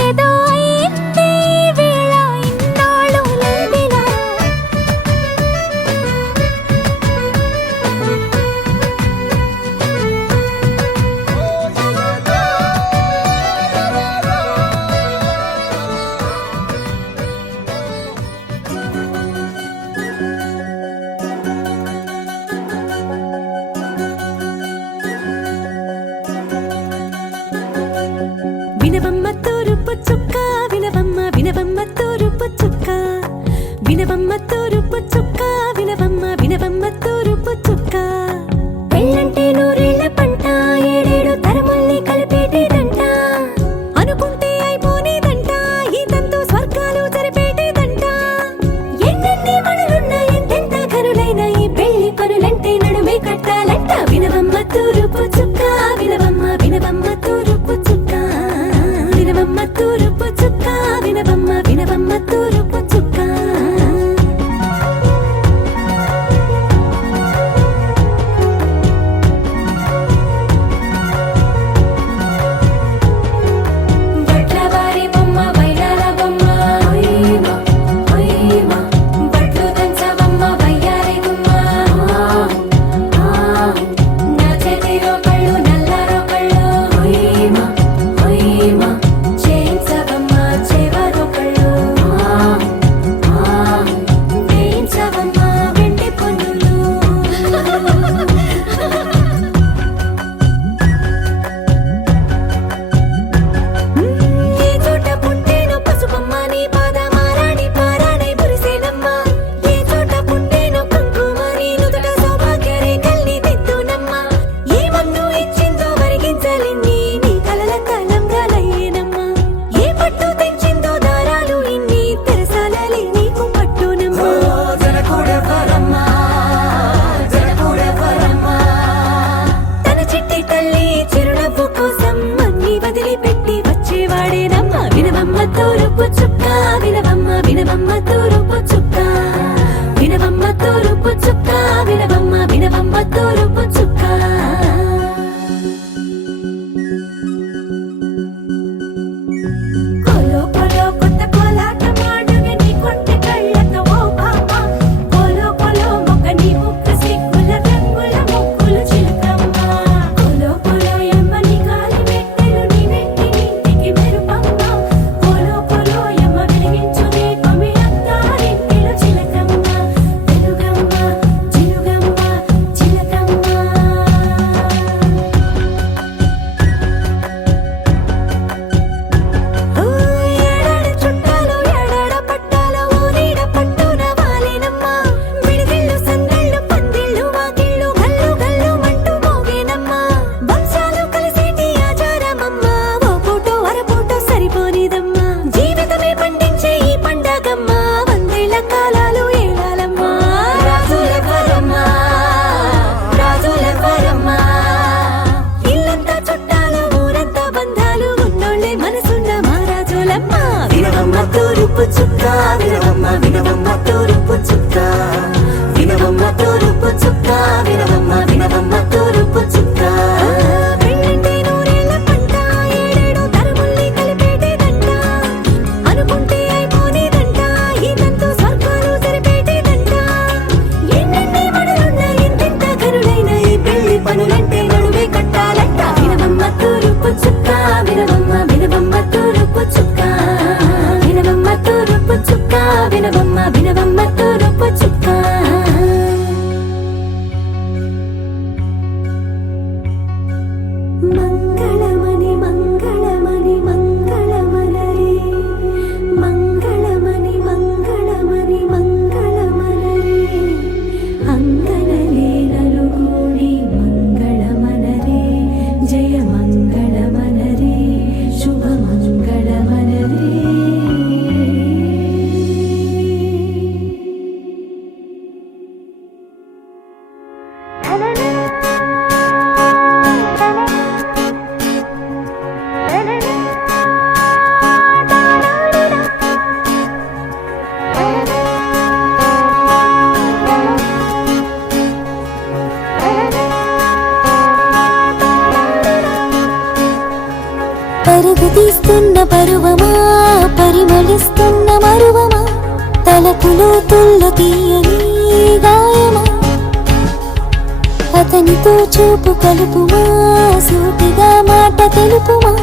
ఏదో అయింది ఈ వేళ ఇన్నాళ్ళు లేదిలా వినవమ్మ తూరుపు చుక్క వినవమ్మ వినవమ్మ తూరుపు చుక్క వినవమ్మ తూరుపు చుక్క వినవమ్మ తూరుపు చుక్క పెళ్ళంటే నూరేళ్ల పంట ఏడేడు తరముల్ని కలిపేటేదంట అనుకుంటే అయిపోనేదంట ఈ తంతు స్వర్గాలు జరిపేటేదంట ఎన్నెన్ని మనులున్న ఎంతెంత కనులైన ఈ పెళ్లి పనులంటే నడుమే కట్టాలంట వినవమ్మ తూరుపు చుక్క వినవమ్మ తూరుపు చుక్క వినవమ్మ తూరుపు చుక్క వినవమ్మ తూరుపు చుక్క తూరుపు చుక్క వినవమ్మ వినవమ్మ తూరుపు చుక్క వినవమ్మ తూరుపు చుక్క వినవమ్మ వినవమ్మ తూరుపు చుక్క కోలో కోలో కొత్త కోలాట మాడుగే నీ కొంటె కళ్ళతో ఓ బామ్మ కోలో కోలో మొక్క నీ ముక్క సిగ్గుల రంగుల ముక్కులు చిలకమ్మ కోలో కోలో యమ్మ నీ గాలి మెట్టెలు నీ నెట్టి నింటికి మెరుపమ్మ కోలో కోలో యమ్మ వెలిగించు దీపమి అత్తారింటిలో చిలకమ్మ వెలుగమ్మ చిలుగమ్మ చిలకమ్మ ఏడాడ చుట్టాలు ఏడాడ పట్టాలు ఊరీడ పట్టున వాలినమ్మ విడిదిళ్ళు సందళ్ళు పందిళ్ళు వాకిళ్ళు గల్లు గల్లు మంటూ మోగేనమ్మ వంశాలు కలిసేటి ఆచారమమ్మ ఓ పూటో అరపూటో సరిపోనిదమ్మ జీవితమే పండించే ఈ పండగమ్మ వందేళ్ల కాలాలు ఏలాలమ్మ రాజుల వరమ్మ రాజుల వరమ్మ ఇల్లంతా చుట్టాలు ఊరంతా బంధాలు ఉన్నోళ్ళే మనసున్న మహారాజులమ్మ వినవమ్మ తూరుపు చుక్క వినవమ్మ వినవమ్మ తూరుపు చుక్క వినవమ్మ తూరుపు చుక్క వినవమ్మ వినవమ్మ తూరుపు చుక్క పెళ్ళంటే నూరేళ్ల పంట ఏడేడు తరముల్ని కలిపేటేదంట అనుకుంటే అయిపోనేదంట ఈ తంతు స్వర్గాలు సరిపేటేదంట ఎన్నెన్ని మడులున్న ఎంతెంత గనులైన ఈ పెళ్లి పనులంటే నడువే కట్టాలంట వినవమ్మ తూరుపు చుక్క వినవమ్మ వినవమ్మ తూరుపు చుక్క వినవమ్మ తూరుపు చుక్క వినవమ్మ వినవమ్మ తూరుపు చుక్క మంగళమణి మంగళమణి మంగళమనరే మంగళమణి మంగళమణి మంగళమనరే అంగనలే నలుగూడి మంగళమనరే జయ మంగళమనరే శుభ మంగళమనరే పరుగు తీస్తున్న పరువమా పరిమళిస్తున్న మరువమా తలపులో తుల్లు తీయని గాయమా అతనితో చూపు కలుపుమా సూటిగా మాట తెలుపుమా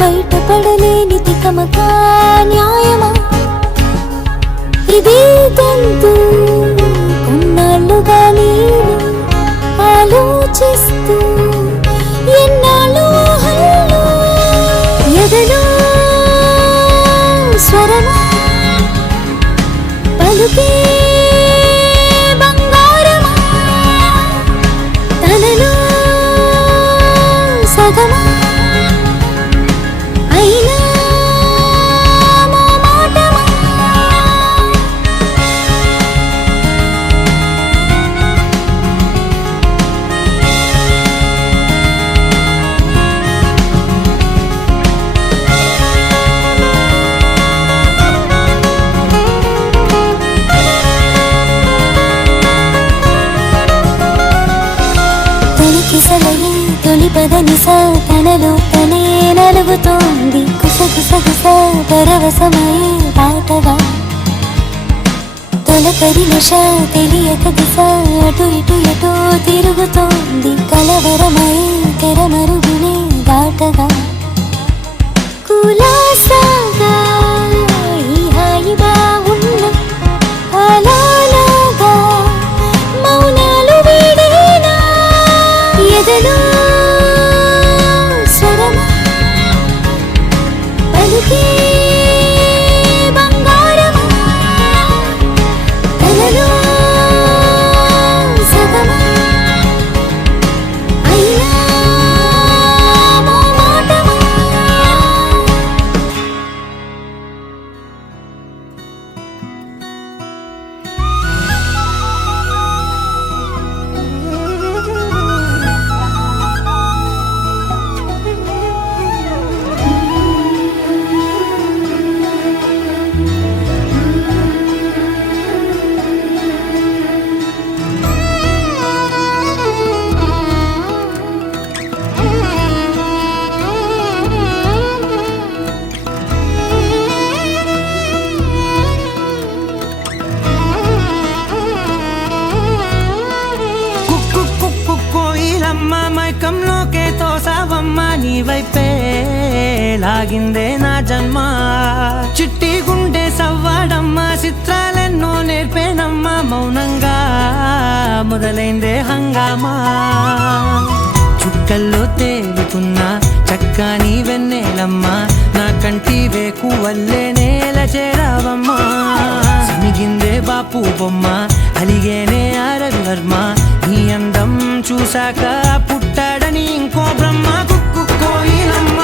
బయటపడలేని తికమకా న్యాయమా ఇది తంతు కొన్నాళ్ళుగా నేను ఆలోచిస్తూ ఎన్నాళ్ళు హల్లో ఎదలో స్వరమా పలుకే బంగారమా తనలో సగమా అయినా మోమాటమా తొలికిసలయే తొలి పదనిస తనలో తనే నలుగుతోంది కుసగుసగుస పరవశమయే పాటగా తొలకరి నశ తెలియక దిశ అటు ఇటు ఎటో తిరుగుతోంది కలవరమయే తెరమరుగునే దాటగా కులాసాగా ఈ హాయిగా ఉన్న అలాలాగా మౌనాలు వీడేనా ఎదలో స్వరమా పలుకే బంగారమా తనలో సగమా అయినా మోమాటమా వైపే లాగిందే నా జన్మ చిట్టి గుండె సవ్వాడమ్మా చిత్రాలెన్నో నేర్పేనమ్మా మౌనంగా మొదలైందే హంగామా చుక్కల్లో తేలుతున్నా చక్కని వెన్నెలమ్మా నా కంటి వేకు వల్లే నేల చేరావమ్మా సమిగిందే బాపు బొమ్మ అలిగేనే రవివర్మ నీ అందం చూశాక పుట్టాడని ఇంకో బ్రహ్మ కుక్కు కోయిలమ్మ